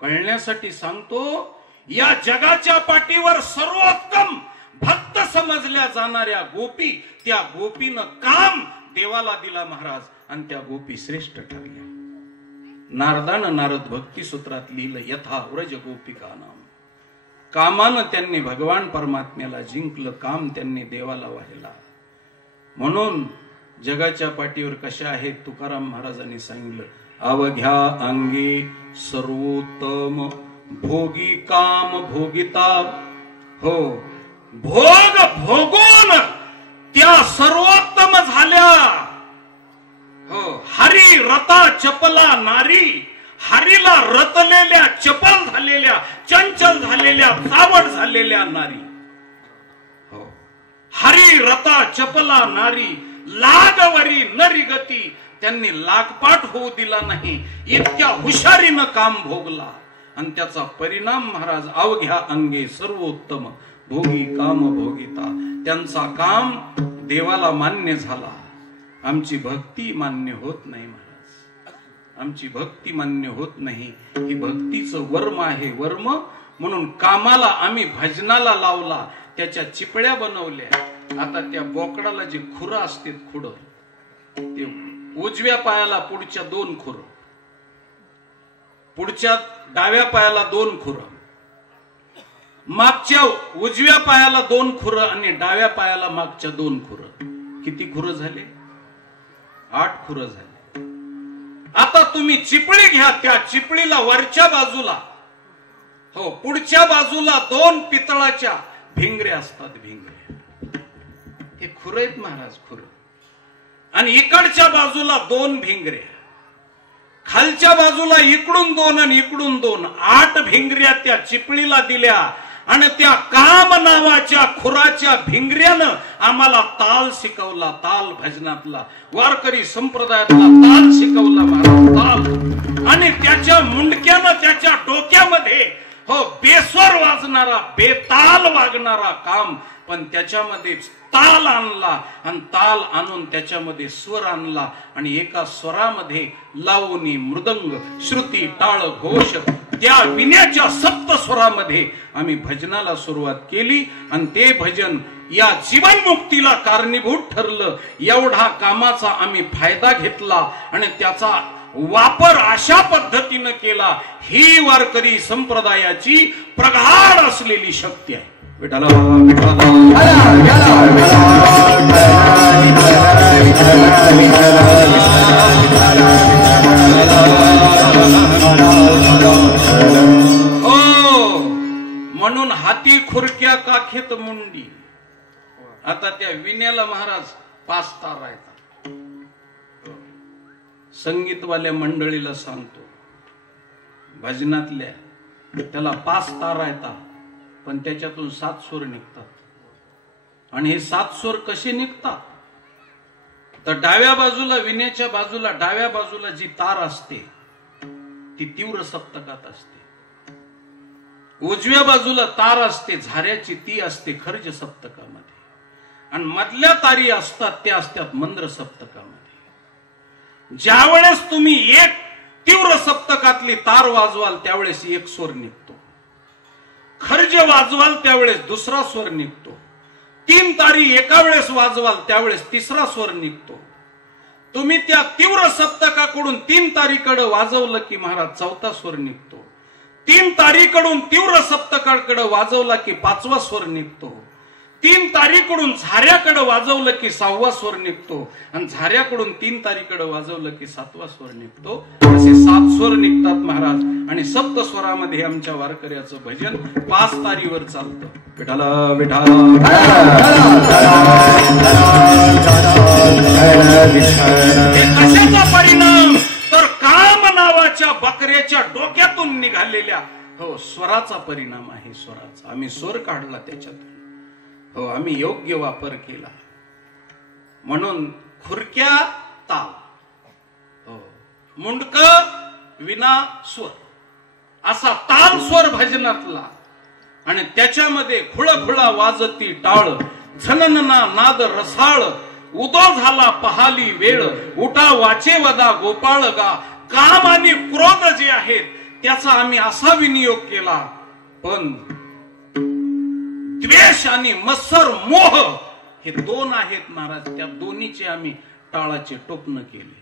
कळण्यासाठी सांगतो. या जगाच्या पाठीवर सर्वोत्तम भक्त समजल्या जाणाऱ्या गोपी, त्या गोपीनं काम देवाला दिला महाराज आणि त्या गोपी श्रेष्ठ ठरल्या. नारदानं नारद भक्ती सूत्रात लिहिलं, यथा व्रज गोपिका नाम. कामानं त्यांनी भगवान परमात्म्याला जिंकलं, काम त्यांनी देवाला वाहिला. म्हणून जगाच्या पाठीवर कशा आहेत तुकाराम महाराजांनी सांगितलं, अवघ्या अंगी सर्वोत्तम भोगी काम भोगिता. हो भोग भोगून त्या सर्वोत्तम झाल्या. हो हरी रता चपला नारी, हरीला रतलेल्या चपल झालेल्या चंचल झालेल्या चावट झालेल्या नारी. हो हरी रता चपला नारी, लागवरी नरी गती. त्यांनी लागपाठ होऊ दिला नाही, इतक्या हुशारीनं काम भोगला आणि त्याचा परिणाम महाराज अवघ्या अंगे सर्वोत्तम भोगी काम भोगिता. त्यांचा काम देवाला मान्य झाला. आमची भक्ती मान्य होत नाही महाराज, आमची भक्ती मान्य होत नाही. ही भक्तीचं वर्म आहे, वर्म. म्हणून कामाला आम्ही भजनाला लावला, त्याच्या चिपळ्या बनवल्या. आता त्या बोकडाला जे खुरं असते, खुड ते उजव्या पायाला पुढच्या 2 खुरं, पुढच्या डाव्या पायाला 2 खुरं, मागच्या उजव्या पायाला 2 खुरं आणि डाव्या पायाला मागच्या 2 खुरं. किती खुरं झाले? 8 खुरं झाले. आता तुम्ही चिपळी घ्या, त्या चिपळीला वरच्या बाजूला, हो पुढच्या बाजूला 2 पितळाच्या भिंगऱ्या असतात. भिंगऱ्या हे खुरं आहेत महाराज, खुरं. आणि इकडच्या बाजूला 2 भिंगऱ्या, खालच्या बाजूला इकडून 2 आणि इकडून 2, 8 भिंगऱ्या त्या चिपळीला दिल्या. आणि त्या काम नावाच्या खुराच्या भिंगऱ्यानं आम्हाला ताल शिकवला, ताल भजनातला वारकरी संप्रदायातला ताल शिकवला महाराज, ताल. आणि त्याच्या मुंडक्यानं त्याच्या डोक्यामध्ये हो बेस्वर वाजणारा, बेताल वागणारा काम, पण त्याच्यामध्ये ताल आणला आणि ताल आणून त्याच्यामध्ये स्वर आणला. आणि एका स्वरामध्ये लावणी, मृदंग, श्रुती, टाळ, घोष, त्या विण्याच्या 7 स्वरामध्ये आम्ही भजनाला सुरुवात केली. आणि ते भजन या जीवनमुक्तीला कारणीभूत ठरलं. एवढा कामाचा आम्ही फायदा घेतला आणि त्याचा वापर अशा पद्धतीनं केला. ही वारकरी संप्रदायाची प्रगाढ असलेली शक्ती आहे. विठाला म्हणून हाती खुरक्या काखेत मुंडी. आता त्या विण्याला महाराज 5 तार आहेत. संगीतवाल्या मंडळीला सांगतो, भजनातल्या त्याला 5 तार आहेत, पण त्याच्यातून 7 सूर निघतात. आणि हे 7 सूर कसे निघतात, तर डाव्या बाजूला, विण्याच्या बाजूला डाव्या बाजूला जी तार असते ती तीव्र सप्तकात असते. उजव्या बाजूला तार असते झाऱ्याची, ती असते खर्ज सप्तकामध्ये. आणि मधल्या तारी असतात त्या असतात मंद्र सप्तकामध्ये. ज्यावेळेस तुम्ही एक तीव्र सप्तकातली तार वाजवाल त्यावेळेस एक स्वर निघतो, खर्ज वाजवाल त्यावेळेस दुसरा स्वर निघतो, 3 तारी एका वेळेस वाजवाल त्यावेळेस तिसरा स्वर निघतो, तुम्ही त्या तीव्र सप्तकाकडून 3 तारीकडे वाजवलं की महाराज 4था स्वर निघतो. 3 तारीकडून तीव्र सप्तकाकडे वाजवला की 5वा स्वर निघतो. 3 तारीकडून झाऱ्याकडे वाजवलं की 6वा स्वर निघतो आणि झाऱ्याकडून 3 तारीकडे वाजवलं की 7वा स्वर निघतो. असे 7 स्वर निघतात महाराज. आणि सप्त स्वरामध्ये आमच्या वारकऱ्याचं भजन 5 तारीवर चालतं. विठाला विठाला हे कशाचा परिणाम तर काम नावाच्या बकऱ्याच्या डोक्यातून निघालेल्या स्वराचा परिणाम आहे. स्वराचा आम्ही स्वर काढला त्याच्यातून. आम्ही योग्य वापर केला म्हणून खुरक्या ताल मुंडक विना स्वर असा ताल स्वर भजनातला. आणि त्याच्यामध्ये खुळखुळा वाजती टाळ झननना नाद रसाळ उदो झाला पहाली वेळ उठा वाचे वदा गोपाळ गा. काम आणि क्रोध जे आहेत त्याचा आम्ही असा विनियोग केला. पण द्वेष आणि मत्सर मोह हे 2 आहेत महाराज. त्या दोन्हीचे आम्ही टाळाचे टोपण केले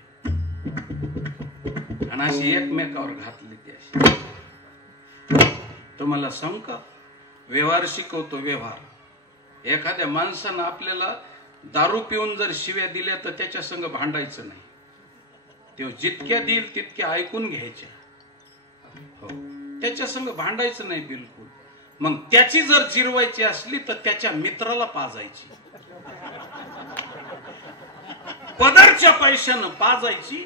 आणि अशी एकमेकावर घातले. ते अशी तुम्हाला सांग का व्यवहार शिकवतो. व्यवहार एखाद्या माणसानं आपल्याला दारू पिऊन जर शिव्या दिल्या तर त्याच्या संग भांडायचं नाही. तो जितक्या देईल तितक्या ऐकून घ्यायच्या. त्याच्या संग भांडायचं नाही बिलकुल. मग त्याची जर जिरवायची असली तर त्याच्या मित्राला पाजायची. पदरच्या पैशानं पाजायची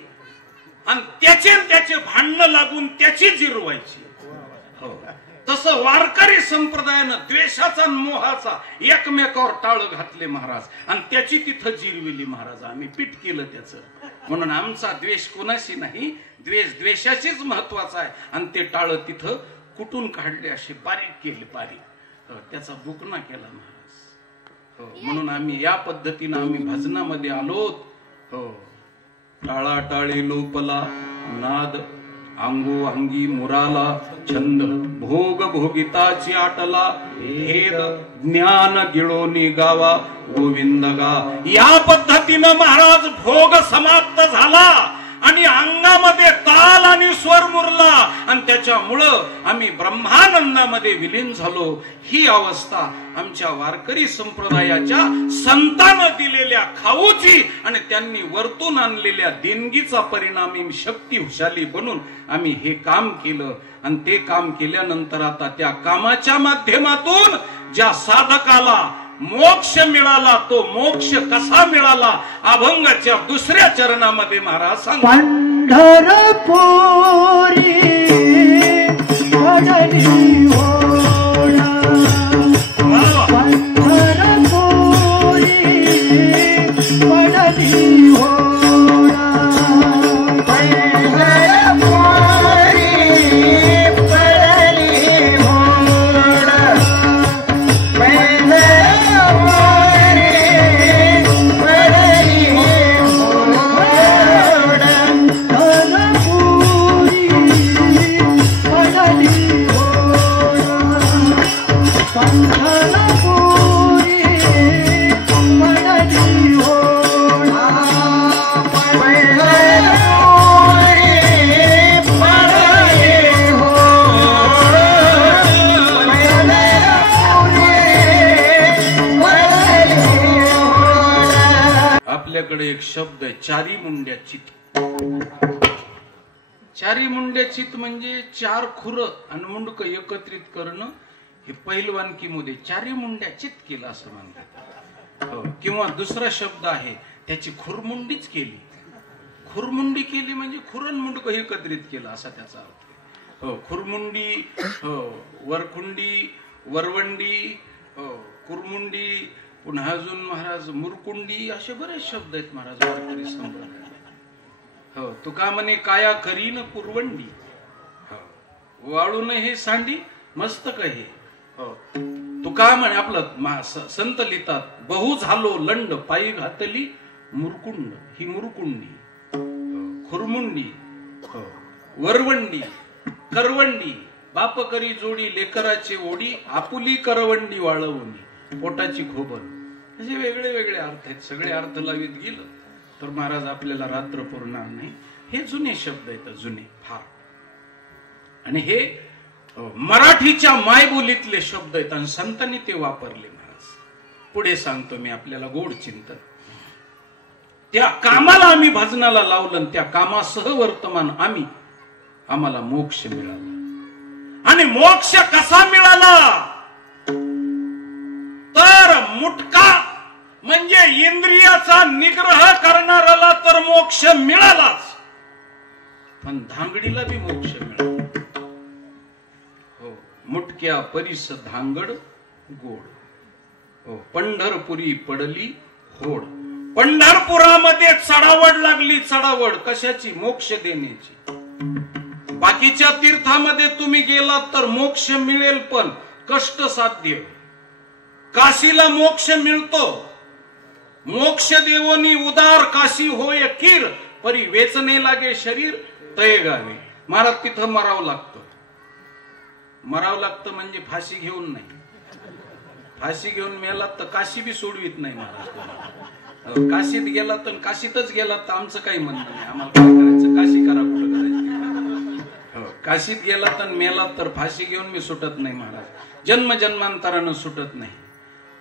आणि त्याचे भांडणं लागून त्याची जिरवायची. तसं वारकरी संप्रदायानं द्वेषाचा आणि मोहाचा एकमेकावर टाळ घातले महाराज आणि त्याची तिथं जिरविली महाराज. आम्ही पीठ केलं त्याचं. म्हणून आमचा द्वेष कोणाशी नाही. द्वेष द्वेषाशीच महत्वाचा आहे. आणि ते टाळ तिथं कुठून काढले असे बारीक केले. बारीक त्याचा बुकना केला महाराज. म्हणून आम्ही या पद्धतीनं आम्ही भजनामध्ये आलोत. टाळा टाळी लोपला नाद अंगो अंगी मुराला छंद भोग भोगिताची आटला भेद ज्ञान गिळोनी गावा गोविंद गा. या पद्धतीनं महाराज भोग समाप्त झाला आणि अंगामध्ये ताल आणि स्वर मुरला आणि त्याच्यामुळं आम्ही ब्रह्मानंदामध्ये विलीन झालो. ही अवस्था आमच्या वारकरी संप्रदायाच्या संतांना दिलेल्या खाऊची आणि त्यांनी वरतून आणलेल्या देणगीचा परिणामी शक्तिशाली बनून आम्ही हे काम केलं. आणि ते काम केल्यानंतर आता त्या कामाच्या माध्यमातून ज्या साधकाला मोक्ष मिळाला तो मोक्ष कसा मिळाला अभंगाच्या 2ऱ्या चरणामध्ये महाराज सांगतात. पंढरपुरी पडली ओढा पंढरपुरी पडली ओढा आपल्याकडे एक शब्द आहे चारी मुंड्या चित. चारी मुंड्या चित म्हणजे 4 खुर आणि मुंडक एकत्रित करणं. हे पहिलवानकीमध्ये चारी मुंड्या चित केलं असं म्हणतात. किंवा दुसरा शब्द आहे त्याची खुरमुंडीच केली. खुरमुंडी केली म्हणजे खुरण मुंडक एकत्रित केलं असा त्याचा अर्थ. खुरमुंडी वरखुंडी वरवंडी कुरमुंडी पुन्हा अजून महाराज मुरकुंडी असे बरेच शब्द आहेत महाराज वारकरी संप्रदायात. तुका म्हणे काया करीन पुरवंडी वाळून हे सांडी मस्तक हे. तुका म्हणे आपलं संत लिहितात बहु झालो लंड पायी घातली मुरकुंड ही मुरकुंडी. खुरमुंडी वरवंडी करवंडी बाप करी जोडी लेकराचे ओढी आपुली करवंडी वाळवणी पोटाची खोबन. असे वेगळे वेगळे अर्थ आहेत. सगळे अर्थ लावित गेलं तर महाराज आपल्याला रात्र पुरणार नाही. हे जुने शब्द आहेत, जुने फार, आणि हे मराठीच्या मायबोलीतले शब्द आहेत आणि संतांनी ते वापरले. महाराज पुढे सांगतो मी आपल्याला गोड चिंतन. त्या कामाला आम्ही भजनाला लावलं, त्या कामासह वर्तमान आम्हाला मोक्ष मिळाला. आणि मोक्ष कसा मिळाला तर मुटका म्हणजे इंद्रियाचा निग्रह करणाऱ्याला तर मोक्ष मिळालाच, पण धांगडीला बी मोक्ष मिळाला. हो, मुटक्या परिस धांगड गोड. हो, पंढरपुरी पडली होड. पंढरपुरामध्ये चढावड लागली. चढावड कशाची? मोक्ष देण्याची. बाकीच्या तीर्थामध्ये तुम्ही गेलात तर मोक्ष मिळेल, पण कष्ट साध्य. काशीला मोक्ष मिळतो. मोक्ष देवोनी उदार काशी होय कीर, परी वेचणे लागे शरीर तय गावे. महाराज तिथं मरावं लागतं. मरावं लागतं म्हणजे फाशी घेऊन नाही. फाशी घेऊन मेलात तर काशी बी सोडवीत नाही महाराज. काशीत गेला तर काशीतच गेला तर आमचं काही म्हणणं नाही. आम्हाला काय करायचं, काशी करा, कुठं करायचं. काशीत गेला तर मेला तर फाशी घेऊन मी सुटत नाही महाराज. जन्म जन्मांतरानं सुटत नाही.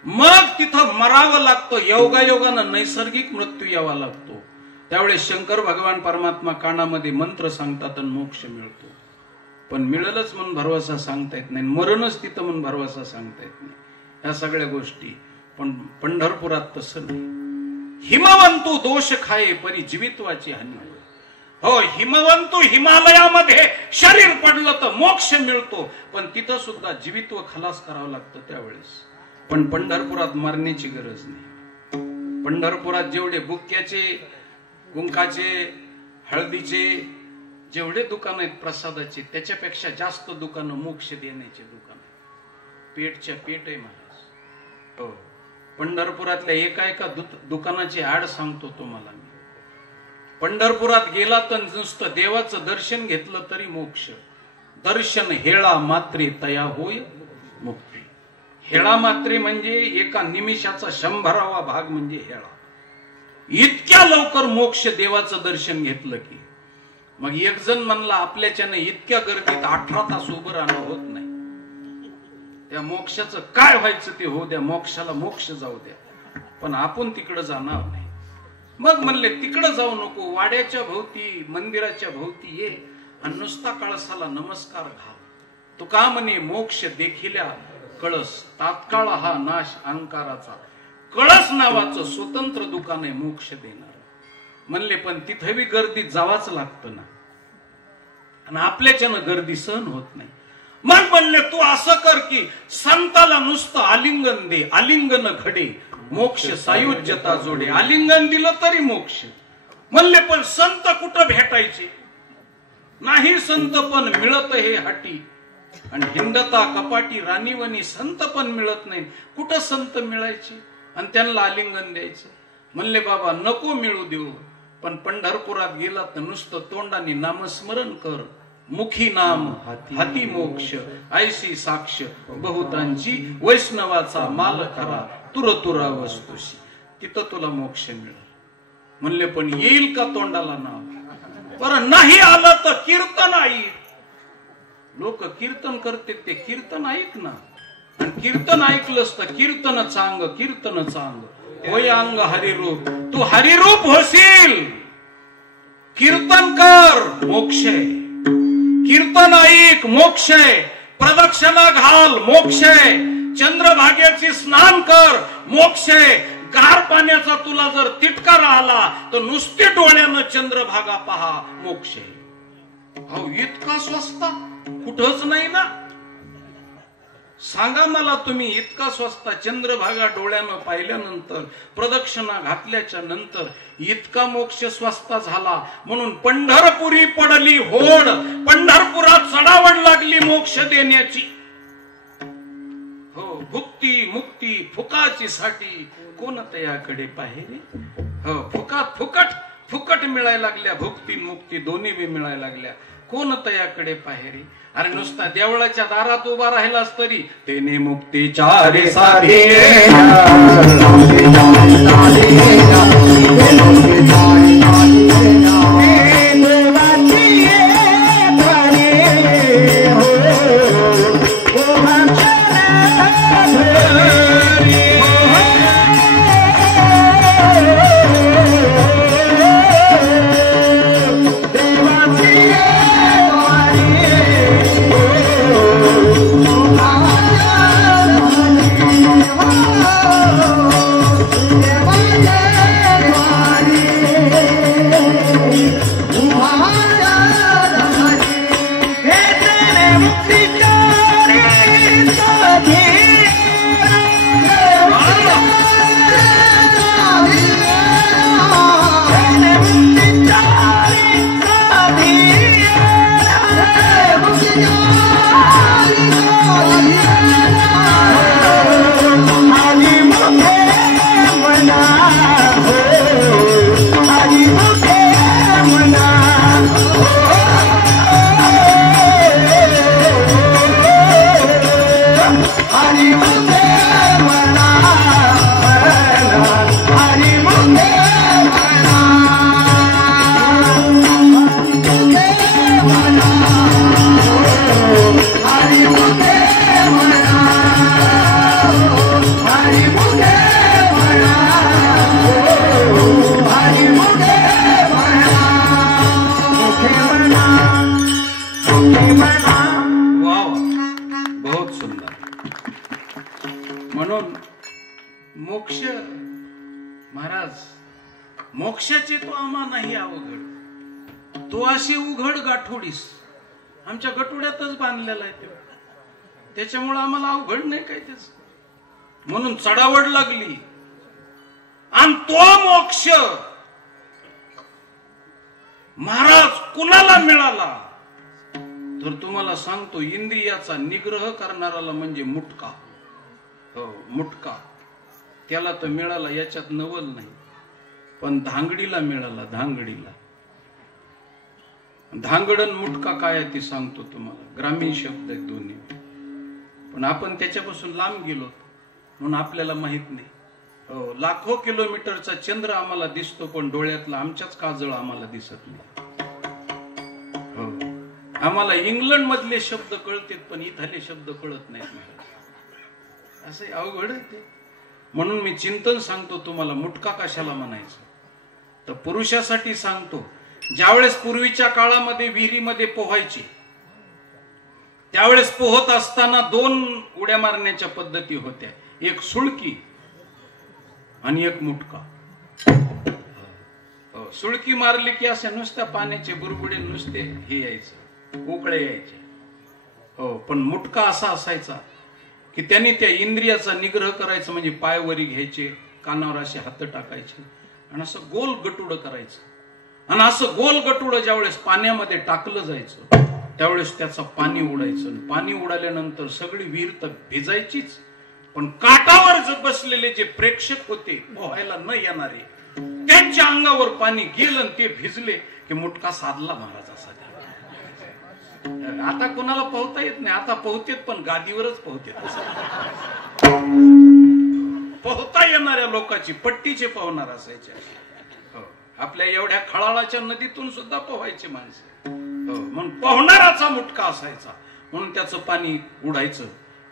मग तिथं मरावं लागतं. योगायोगानं नैसर्गिक मृत्यू यावा लागतो. त्यावेळेस शंकर भगवान परमात्मा कानामध्ये मंत्र सांगतात आणि मोक्ष मिळतो. पण मिळेलच म्हणून भरवसा सांगता येत नाही. मरणच तिथं म्हणून भरवसा सांगता येत नाही. ह्या सगळ्या गोष्टी. पण पंढरपुरात तसं नाही. हिमवंतू दोष खाये परी जीवित्वाची हानी. हो, हिमवंतू हिमालयामध्ये शरीर पडलं तर मोक्ष मिळतो, पण तिथं सुद्धा जीवित्व खलास करावं लागतं त्यावेळेस. पण पंढरपुरात मरण्याची गरज नाही. पंढरपुरात जेवढे बुक्क्याचे, गुंकाचे, हळदीचे जेवढे दुकान आहेत प्रसादाचे, त्याच्यापेक्षा जास्त दुकानं मोक्ष देण्याचे दुकान. पेटच्या पेट आहे महाराज. हो, पंढरपुरातल्या एका दुकानाची ऍड सांगतो तुम्हाला मी. पंढरपुरात गेला तर नुसतं देवाचं दर्शन घेतलं तरी मोक्ष. दर्शन हेळा मात्रे तया होय मुक्ती. हेळा मात्रे म्हणजे एका निमिषाचा 100वा भाग म्हणजे हेळा. इतक्या लवकर मोक्ष. देवाचं दर्शन घेतलं की मग एक जण म्हणला आपल्याच्यानं इतक्या गर्दीत 18 तास उभं राहणं होत नाही. त्या मोक्षाचं काय व्हायचं ते हो द्या, मोक्षाला मोक्ष जाऊ द्या, पण आपण तिकडं जाणार नाही. मग म्हणले तिकडं जाऊ नको, वाड्याच्या भोवती मंदिराच्या भोवती ये आणि नुसता कळसाला नमस्कार घाल. तुका म्हणे मोक्ष देखिल्या कळस, तात्काळ हा नाश अहंकाराचा. कळस नावाचं स्वतंत्र दुकान आहे मोक्ष देणार. म्हणले पण तिथे बी गर्दीत जावाच लागतं ना, आणि आपल्याच्यानं गर्दी सहन होत नाही. मग म्हणले तू असं कर की संताला नुसतं आलिंगन दे, आलिंगन घडे मोक्ष सायुज्यता जोडे. आलिंगन दिलं तरी मोक्ष. म्हणले पण संत कुठं भेटायचे? नाही संत पण मिळत हे हाटी, आणि हिंदता कपाटी राणीवणी संत पण मिळत नाही. कुठं संत मिळायचे आणि त्यांना आलिंगन द्यायचं? म्हणले बाबा नको मिळू देऊ, पण पंढरपुरात गेला तर नुसतं तोंडाने नामस्मरण कर. मुखी नाम हाती मोक्ष, ऐशी साक्ष बहुतांची वैष्णवाचा माल करा तुरतुरा वस्तुशी. तिथं तुला मोक्ष मिळेल. म्हणले पण येईल का तोंडाला नाव? बरं नाही आलं तर कीर्तन ऐक. लोक कीर्तन करते ते कीर्तन ऐक ना. आणि कीर्तन ऐकलंस तर कीर्तन चांग, कीर्तन चांग होय अंग हरिरूप. तू हरिरूप होशील. कीर्तन कर मोक्ष आहे. कीर्तन ऐक मोक्ष आहे. प्रदक्षिणा घाल मोक्ष आहे. चंद्रभागेची स्नान कर मोक्ष आहे. गार पाण्याचा तुला जर तिटकारा आला तर नुसते डोळ्यानं चंद्रभागा पहा मोक्ष आहे. अहो इतका स्वस्त कुठंच नाही ना. सांगा मला तुम्ही इतका स्वस्त चंद्रभागा डोळ्यानं पाहिल्यानंतर, प्रदक्षिणा घातल्याच्या नंतर इतका मोक्ष स्वस्त झाला. म्हणून पंढरपुरी पडली होड. पंढरपुरात चढावड लागली मोक्ष देण्याची. हो, भुक्ती मुक्ती फुकाची साठी कोण तयाकडे पाहिजे. हो, फुकात फुकट फुकट मिळायला लागल्या. भुक्ती मुक्ती दोन्ही बी मिळायला लागल्या. कोण तयाकडे पाहेरी. अरे नुसता देवळाच्या दारात उभा राहिलास तरी तेने मुक्तीच्या रे साधे मोक्षाचे तो आम्हा नाही अवघड, तो अशी उघड गाठोडीस आमच्या गटुड्यातच बांधलेला आहे त्याच्यामुळे आम्हाला अवघड नाही काय त्याच, म्हणून चढावड लागली. आणि तो मोक्ष महाराज कुणाला मिळाला तर तुम्हाला सांगतो, इंद्रियाचा निग्रह करणाराला म्हणजे मुटका. हो, मुटका त्याला तर मिळाला, याच्यात नवल नाही. पण धांगडीला मिळाला, धांगडीला. धांगडन मुटका काय आहे ते सांगतो तुम्हाला. ग्रामीण शब्द आहेत दोन्ही, पण आपण त्याच्यापासून लांब गेलो म्हणून आपल्याला माहित नाही. हो, लाखो किलोमीटरचा चंद्र आम्हाला दिसतो, पण डोळ्यातला आमच्याच काजळ आम्हाला दिसत नाही. हो, आम्हाला इंग्लंड मधले शब्द कळतात, पण इथले शब्द कळत नाहीत. असे अवघड आहे ते. म्हणून मी चिंतन सांगतो तुम्हाला, मुटका कशाला म्हणायचं तर पुरुषासाठी सांगतो. ज्यावेळेस पूर्वीच्या काळामध्ये विहिरीमध्ये पोहायचे, त्यावेळेस पोहत असताना 2 उड्या मारण्याच्या पद्धती होत्या, एक सुळकी आणि एक मुटका. सुळकी मारली की असे नुसत्या पाण्याचे बुरबुडे नुसते हे यायचं, उकळे यायचे. हो, पण मुटका असा असायचा की त्यांनी त्या इंद्रियाचा निग्रह करायचा, म्हणजे पाय वरी घ्यायचे, कानावर असे हात टाकायचे आणि असं गोल गटुडं करायचं. आणि असं गोल गटुडं ज्यावेळेस पाण्यामध्ये टाकलं जायचं त्यावेळेस त्याचं पाणी उडायचं. पाणी उडाल्यानंतर सगळी विहीर तर भिजायचीच, पण काठावर बसलेले जे प्रेक्षक होते, पोहायला न येणारे, त्यांच्या अंगावर पाणी गेलं ते भिजले की मुटका साधला महाराजाचा. आता कोणाला पोहता येत नाही, आता पोहतेत पण गादीवरच पोहतेत. पोहता येणाऱ्या लोकांची पट्टीचे पोहणार असायचे. आपल्या एवढ्या खळाळाच्या नदीतून सुद्धा पोहायचे माणसे. म्हणून पोहणाराचा मुटका असायचा, म्हणून त्याचं पाणी उडायचं.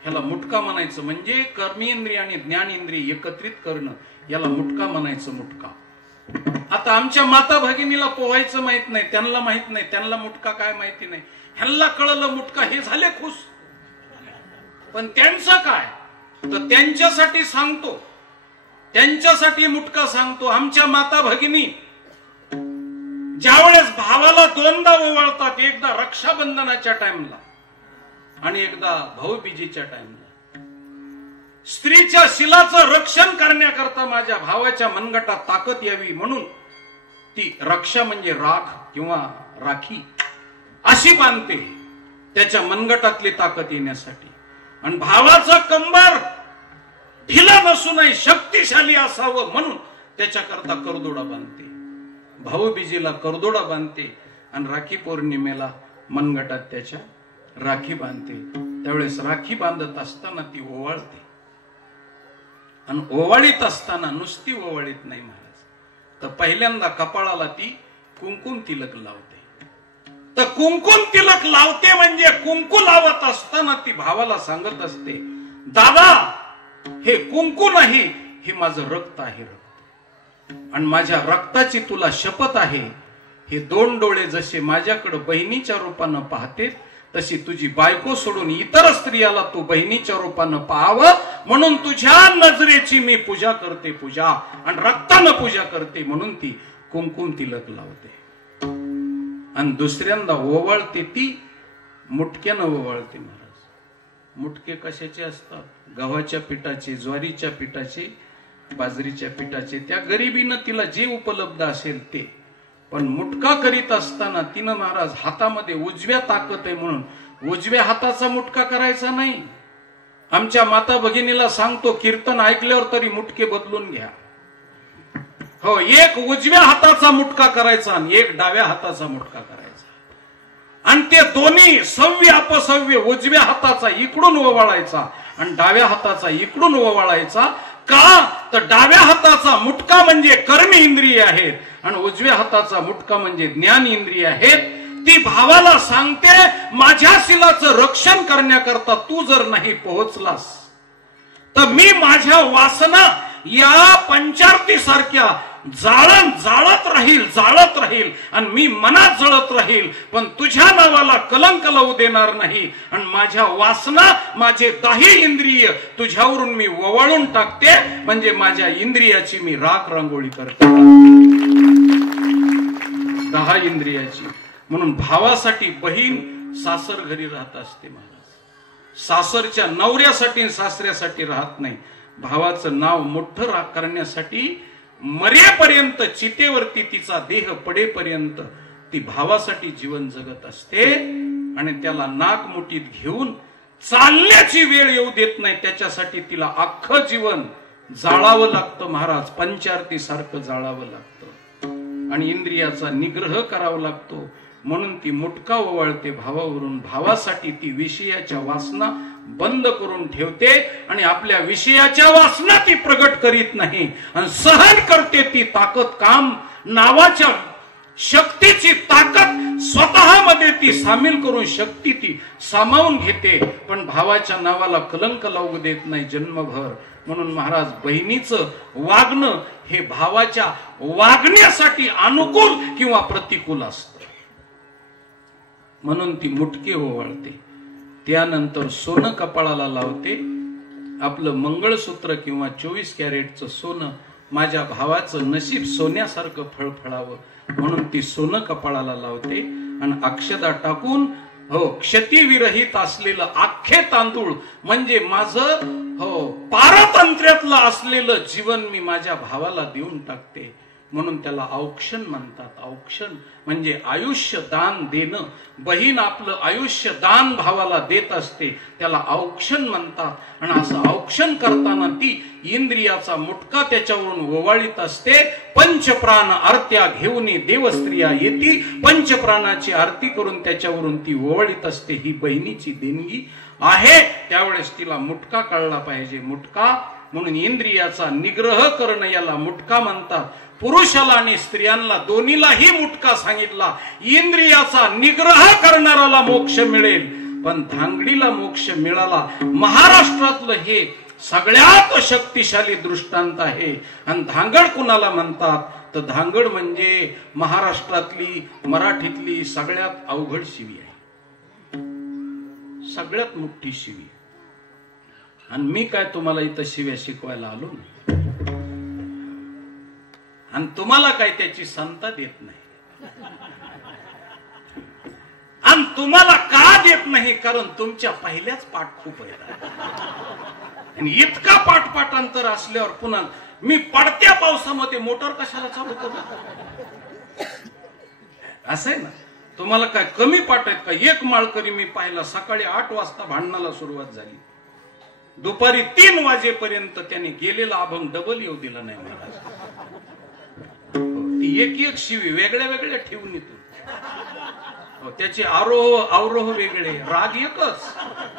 ह्याला मुटका म्हणायचं. म्हणजे कर्मेंद्रिय आणि ज्ञानेंद्रिय एकत्रित करणं, याला मुटका म्हणायचं. मुटका. आता आमच्या माता भगिनीला पोहायचं माहित नाही, त्यांना माहित नाही, त्यांना मुटका काय माहिती नाही. ह्यांना कळलं मुटका, हे झाले खुश. पण त्यांचं काय तर त्यांच्यासाठी सांगतो, त्यांच्यासाठी मुटका सांगतो. आमच्या माता भगिनी ज्यावेळेस भावाला 2दा ओवाळतात, एकदा रक्षाबंधनाच्या टाइमला आणि एकदा भाऊबीजेच्या टाइमला, स्त्रीच्या शिलाचं रक्षण करण्याकरता माझ्या भावाच्या मनगटात ताकद यावी म्हणून ती रक्षा म्हणजे राख किंवा राखी अशी बांधते, त्याच्या मनगटातली ताकद येण्यासाठी. आणि भावाचं कंबर ढिला नसू नये, शक्तिशाली असावं म्हणून त्याच्याकरता करदोडा बांधते. भाऊबीजेला करदोडा बांधते आणि राखी पौर्णिमेला मनगटात त्याच्या राखी बांधते. त्यावेळेस राखी बांधत असताना ती ओवाळते. आणि ओवाळीत असताना नुसती ओवाळीत नाही महाराज, तर पहिल्यांदा कपाळाला ती कुंकुम तिलक लावते. तर कुंकुम तिलक लावते म्हणजे कुंकू लावत असताना ती भावाला सांगत असते, दादा हे कुंकू नाही, हे माझं रक्त आहे. रक्त आणि माझ्या रक्ताची तुला शपथ आहे. हे 2 डोळे जसे माझ्याकडे बहिणीच्या रूपानं पाहते, तशी तुझी बायको सोडून इतर स्त्रियाला तू बहिणीच्या रूपानं पाहावं म्हणून तुझ्या नजरेची मी पूजा करते. पूजा आणि रक्तानं पूजा करते म्हणून ती कुंकुम तिलक लावते. आणि दुसऱ्यांदा ओवाळते ती मुटक्यानं ओवाळते महाराज. मुटके कशाचे असतात? गव्हाच्या पिठाचे, ज्वारीच्या पिठाचे, बाजरीच्या पिठाचे. त्या गरिबीनं तिला जे उपलब्ध असेल ते. पण मुटका करीत असताना तिनं महाराज हातामध्ये उजव्या ताकद आहे म्हणून उजव्या हाताचा मुटका करायचा नाही. आमच्या माता भगिनीला सांगतो, कीर्तन ऐकल्यावर तरी मुटके बदलून घ्या. हो, एक उजव्या हाताचा मुटका करायचा आणि एक डाव्या हाताचा मुटका करायचा. आणि ते दोन्ही सव्य अपसव्य उजव्या हाताचा इकडून ओवाळायचा आणि डाव्या हाताचा इकडून ओवाळायचा. का तर डाव्या हाताचा मुटका म्हणजे कर्म इंद्रिय आहेत आणि उजव्या हाताचा मुटका म्हणजे ज्ञान इंद्रिय आहेत. ती भावाला सांगते, माझ्या शिलाचं रक्षण करण्याकरता तू जर नाही पोहोचलास तर मी माझ्या वासना या पंचारती सारख्या जाळत राहील आणि मी मनात जळत राहील, पण तुझ्या नावाला कलंक लावू देणार नाही. आणि माझ्या वासना, माझे 10 इंद्रिय तुझ्यावरून मी ओवाळून टाकते, म्हणजे माझ्या इंद्रियाची मी राख रांगोळी करते. 10 इंद्रियाची. म्हणून भावासाठी बहीण सासर घरी राहत असते महाराज. सासरच्या नवऱ्यासाठी सासऱ्यासाठी राहत नाही. भावाचं नाव मोठं करण्यासाठी मरेपर्यंत, चितेवरती तिचा देह पडेपर्यंत ती भावासाठी जीवन जगत असते. आणि त्याला नाक मुठीत घेऊन चालण्याची वेळ येऊ देत नाही. त्याच्यासाठी तिला अख्खं जीवन जाळावं लागतं महाराज. पंचारती सारखं जाळावं लागतं आणि इंद्रियाचा निग्रह करावा लागतो. म्हणून ती मुटका ओवाळते भावावरून. भावासाठी ती विषयाच्या वासना बंद करून ठेवते आणि आपल्या विषयाच्या वासना ती प्रगट करीत नाही आणि सहन करते. ती ताकद, काम नावाच्या शक्तीची ताकद स्वतःमध्ये ती सामील करून शक्ती ती सामावून घेते, पण भावाच्या नावाला कलंक लावू देत नाही जन्मभर. म्हणून महाराज बहिणीचं वागणं हे भावाच्या वागण्यासाठी अनुकूल किंवा प्रतिकूल असतं. म्हणून ती मुटके ओवाळते. त्यानंतर सोनं कपाळाला लावते. आपलं मंगळसूत्र किंवा 24 कॅरेटचं सोनं, माझ्या भावाचं नशीब सोन्यासारखं फळफळावं म्हणून ती सोनं कपाळाला लावते आणि अक्षदा टाकून, हो, क्षतिविरहित असलेलं अख्खे तांदूळ म्हणजे माझं, हो, पारतंत्र्यातलं असलेलं जीवन मी माझ्या भावाला देऊन टाकते. म्हणून त्याला औक्षण म्हणतात. औक्षण म्हणजे आयुष्य दान देणं. बहीण आपलं आयुष्य दान भावाला देत असते, त्याला औक्षण म्हणतात. आणि असं औक्षण करताना ती इंद्रियाचा मुटका त्याच्यावरून ओवाळीत असते. पंचप्राण आरत्या घेऊन देवस्त्रिया येती. पंचप्राणाची आरती करून त्याच्यावरून ती ओवाळीत असते. ही बहिणीची देणगी आहे. त्यावेळेस तिला मुटका कळला पाहिजे. मुटका म्हणून इंद्रियाचा निग्रह करणं याला मुटका म्हणतात. पुरुषाला आणि स्त्रियांना दोन्हीलाही मुटका सांगितला. इंद्रियाचा निग्रह करणाराला मोक्ष मिळेल, पण धांगडीला मोक्ष मिळाला. महाराष्ट्रातलं हे सगळ्यात शक्तिशाली दृष्टांत आहे. आणि धांगड कुणाला म्हणतात तर धांगड म्हणजे महाराष्ट्रातली, मराठीतली सगळ्यात अवघड शिवी आहे, सगळ्यात मोठी शिवी. आणि मी काय तुम्हाला इथं शिव्या शिकवायला आलो नाही आणि तुम्हाला काय त्याची संता देत नाही. आणि तुम्हाला का देत नाही? कारण तुमच्या पहिल्याच पाठ खूप आहेत आणि इतका पाठपाठांतर असल्यावर पुन्हा मी पडत्या पावसामध्ये मोटर कशाला चालू करू? असं आहे ना. तुम्हाला काय कमी पाठ आहेत का? एक माळकरी मी पाहिला, सकाळी 8 वाजता भांडणाला सुरुवात झाली, दुपारी 3 वाजेपर्यंत त्याने गेलेला अभंग डबल येऊ दिला नाही महाराज. ती एक शिवी वेगळ्या वेगळ्या ठेवून येतो. त्याचे आरोह अवरोह वेगळे, राग एकच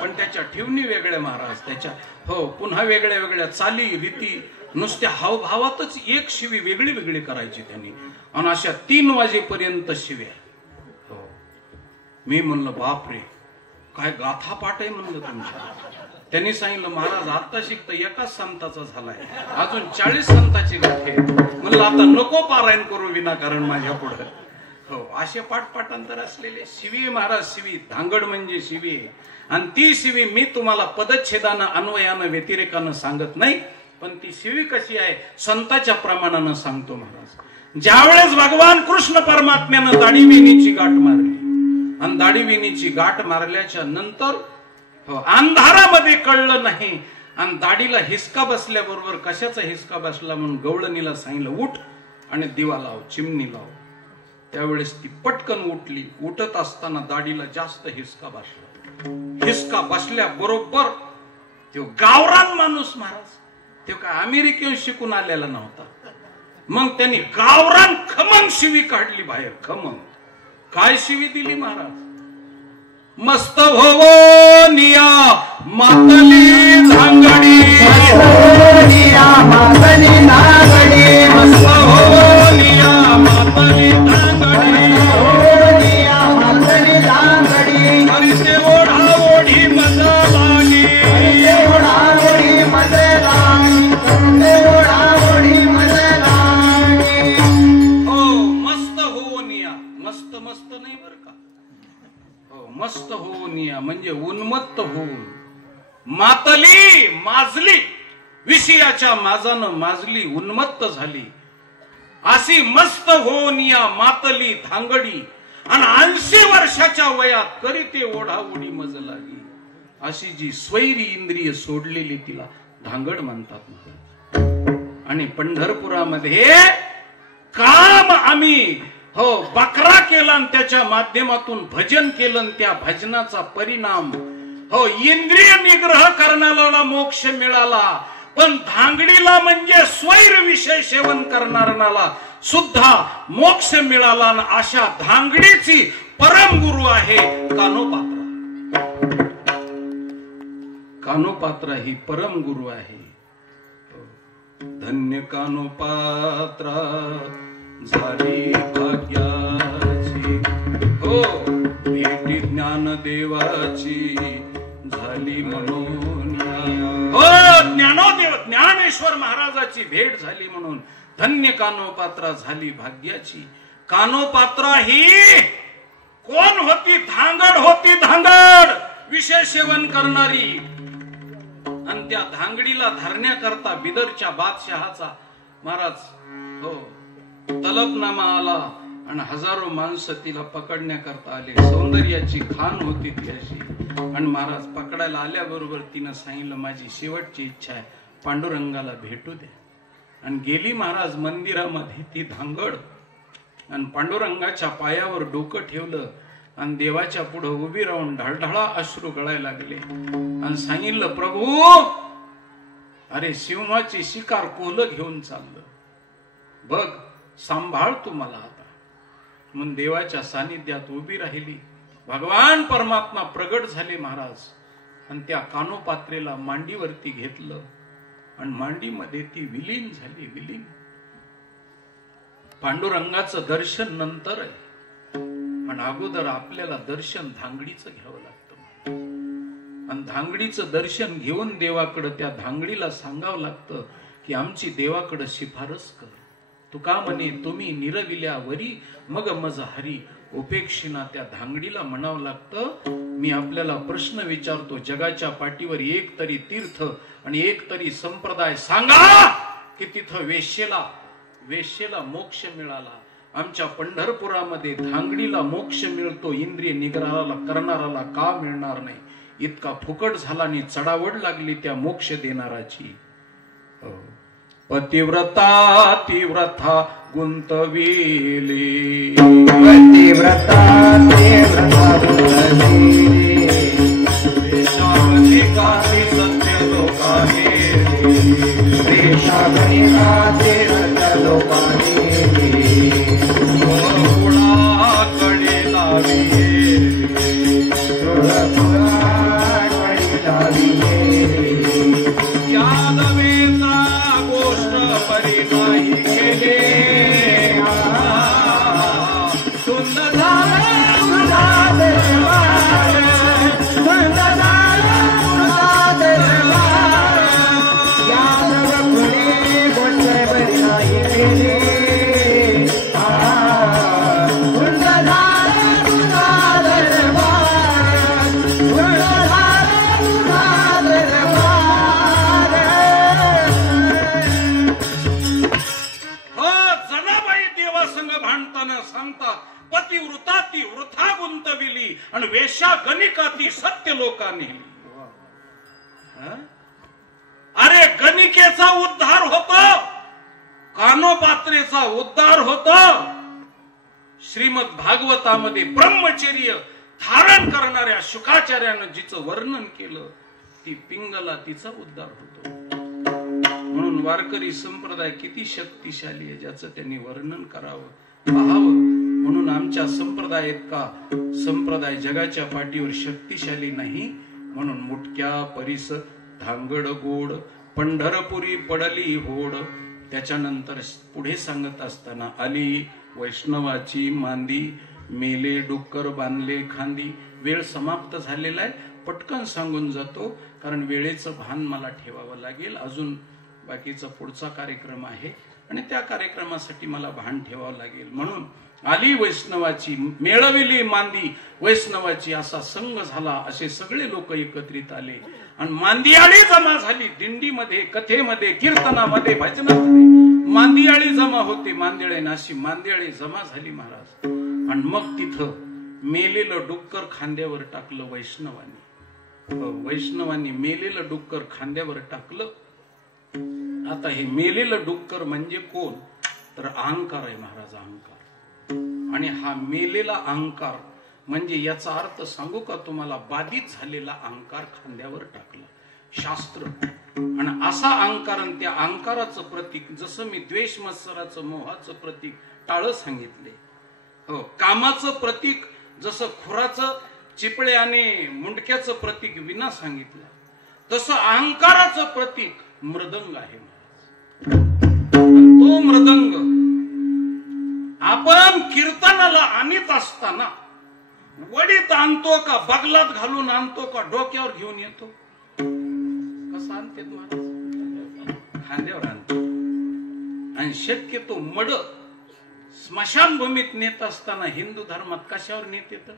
पण त्याच्या ठेवणी वेगळ्या महाराज. त्याच्या, हो, पुन्हा वेगळ्या वेगळ्या चाली रीती, नुसत्या हावभावातच एक शिवी वेगळी वेगळी करायची त्यांनी. आणि अशा 3 वाजेपर्यंत शिव्या. हो, मी म्हणलं बापरे काय गाथा पाठ आहे म्हणलं तुमच्या. त्यांनी सांगितलं महाराज आता शिकता एकाच संताचा झालाय, अजून 40 संताची गाठे. म्हणलं आता नको पारायण करू विनाकारण माझ्या पुढे. हो, असे पाठपाठांतर असलेले शिवी महाराज. शिवी, धांगड म्हणजे शिवी. आणि ती शिवी मी तुम्हाला पदच्छेदानं, अन्वयानं, व्यतिरेकानं सांगत नाही, पण ती शिवी कशी आहे संताच्या प्रमाणानं सांगतो महाराज. ज्यावेळेस भगवान कृष्ण परमात्म्यानं दाढी वेणीची गाठ मारली आणि दाढीविनीची गाठ मारल्याच्या नंतर अंधारामध्ये कळलं नाही आणि दाढीला हिसका बसल्याबरोबर कशाचा हिसका बसला म्हणून गवळणीला सांगितलं उठ आणि दिवा लाव, चिमणी लाव. त्यावेळेस ती पटकन उठली. उठत असताना दाढीला जास्त हिसका बसला. हिसका बसल्या बरोबर तो गावरान माणूस महाराज, तो काय अमेरिकेहून शिकून आलेला नव्हता. मग त्यांनी गावरान खमंग शिवी काढली बाहेर. खमंग काय शिवी दिली महाराज? मस्त भवनिया मातली झांगडी, भवनिया मातली नागडी, मस्त भवनिया मातली झांगडी, भवनिया मातली नागडी, हरिते ओढा ओढी मजा लागी, ओढा ओढी मजे लागी, ओढा ओढी मजे लागी. हो मस्त होनिया, मस्त मस्त नाही बर का, हो मस्त होनिया म्हणजे उन्मत्त होऊन. मातली माजली, विषयाच्या माजानं माजली, उन्मत्त झाली. अशी मस्त होनिया मातली धांगडी आणि 80 वर्षाच्या वयात करीते ओढा ओढी मज लागी. अशी जी स्वैरी इंद्रिय सोडलेली तिला धांगड म्हणतात. आणि पंढरपुरामध्ये काम आम्ही बकरा केला आणि त्याच्या माध्यमातून भजन केलं आणि त्या भजनाचा परिणाम इंद्रिय निग्रह करणाऱ्याला मोक्ष मिळाला. पण धांगडीला म्हणजे स्वैर विषय सेवन करणाऱ्याला सुद्धा मोक्ष मिळाला. आणि अशा धांगडीची परमगुरु आहे कानोपात्रा. कानोपात्रा ही परमगुरु आहे. धन्य कानोपात्रा झाली भाग्याची, हो भेटी ज्ञानदेवाची झाली म्हणून, हो ज्ञानोदेव ज्ञानेश्वर महाराजाची भेट झाली म्हणून धन्य कानोपात्रा झाली भाग्याची. कानोपात्रा ही कोण होती? धांगड होती, धांगड विषय सेवन करणारी. आणि त्या धांगडीला धरण्याकरता बिदरच्या बादशहाचा महाराज तलबनामा आला आणि हजारो माणसं तिला पकडण्याकरता आले. सौंदर्याची खान होती ती अशी. आणि महाराज पकडायला आल्याबरोबर तिनं सांगितलं माझी शेवटची इच्छा आहे पांडुरंगाला भेटू दे. आणि गेली महाराज मंदिरामध्ये ती धांगड आणि पांडुरंगाच्या पायावर डोकं ठेवलं आणि देवाच्या पुढे उभी राहून ढळढळा अश्रू गळायला लागले आणि सांगितलं प्रभू अरे सिंहाची शिकार कोलं घेऊन चाललं, बघ सांभाळ तू मला आता. म्हणून देवाच्या सानिध्यात उभी राहिली. भगवान परमात्मा प्रगट झाले महाराज आणि त्या कानोपात्रेला मांडीवरती घेतलं आणि मांडीमध्ये ती विलीन झाली. विलीन. पांडुरंगाचं दर्शन नंतर आहे आणि अगोदर आपल्याला दर्शन धांगडीचं घ्यावं लागतं. आणि धांगडीचं दर्शन घेऊन देवाकडे त्या धांगडीला सांगावं लागतं की आमची देवाकडे शिफारस कर. तुका म्हणे तुम्ही निरविल्या वरी मग मज हरी. उपेक्षिना त्या धांगडीला म्हणावं लागतं मी आपल्याला प्रश्न विचारतो, जगाच्या पाठीवर एक तरी तीर्थ आणि एक तरी संप्रदाय सांगा की तिथं वेश्येला मोक्ष मिळाला. आमच्या पंढरपुरामध्ये धांगडीला मोक्ष मिळतो, इंद्रिय निग्रहाला करणाराला का मिळणार नाही? इतका फुकट झाला आणि चढावड लागली त्या मोक्ष देणाराची. पतिव्रता तीव्रता गुंतविली, पतिव्रता तीव्रता गुंतविली, देशाधिकारी सत्य लोकाने, देशाधिकारी सत्य लोकाने, गुणाकडे लाविले, गुणाकडे लाविले, यादवेचा गोष्ट परी नाही केले, सुंदर झाले ते लोकांनी अरे गणिकेचा उद्धार होतो, कानोपात्रेचा उद्धार होतो. श्रीमद भागवतामध्ये ब्रह्मचर्य धारण करणाऱ्या शुकाचार्यानं जिचं वर्णन केलं ती पिंगला तिचा उद्धार होतो. म्हणून वारकरी संप्रदाय किती शक्तिशाली आहे ज्याचं त्यांनी वर्णन करावं, पाहावं. म्हणून आमच्या संप्रदायात का संप्रदाय जगाच्या पाठीवर शक्तिशाली नाही. म्हणून मुटक्या परिस धांगड गोड पंढरपुरी पडली होड. त्याच्यानंतर पुढे सांगत असताना आली वैष्णवाची मांदी, मेले डुक्कर बांधले खांदी. वेळ समाप्त झालेला आहे, पटकन सांगून जातो कारण वेळेचं भान मला ठेवावं लागेल. अजून बाकीचा पुढचा कार्यक्रम आहे आणि त्या कार्यक्रमासाठी मला भान ठेवावं लागेल. म्हणून आली वैष्णवाची, मेळविली मांदी वैष्णवाची, असा संघ झाला. असे सगळे लोक एकत्रित आले आणि मांदियाळी जमा झाली. दिंडीमध्ये, कथेमध्ये, कीर्तनामध्ये, भजनामध्ये मांदियाळी जमा होते. मांदियाळे नाशी मांदियाळी जमा झाली महाराज. आणि मग तिथं मेलेलं डुक्कर खांद्यावर टाकलं वैष्णवांनी. वैष्णवांनी मेलेलं डुक्कर खांद्यावर टाकलं. आता हे मेलेलं डुक्कर म्हणजे कोण, तर अहंकार आहे महाराज, अहंकार. आणि हा मेलेला अहंकार म्हणजे याचा अर्थ सांगू का तुम्हाला, बाधित झालेला अहंकार खांद्यावर टाकला शास्त्र. आणि असा अहंकार, त्या अहंकाराचं प्रतीक, जसं मी द्वेष मत्सराचं मोहाचं प्रतीक टाळ सांगितले, हो, कामाचं प्रतीक जसं खुराचं चिपळे आणि मुंडक्याचं प्रतीक विना सांगितलं, तसं अहंकाराचं प्रतीक मृदंग आहे महाराज. तो मृदंग आपण कीर्तनाला आणत असताना वडीत आणतो का, बगलात घालून आणतो का, डोक्यावर घेऊन येतो, कसं आणते महाराज, खांद्यावर आणतो. आणि शक्यतो मड स्मशानभूमीत नेत असताना हिंदू धर्मात कशावर नेत येत,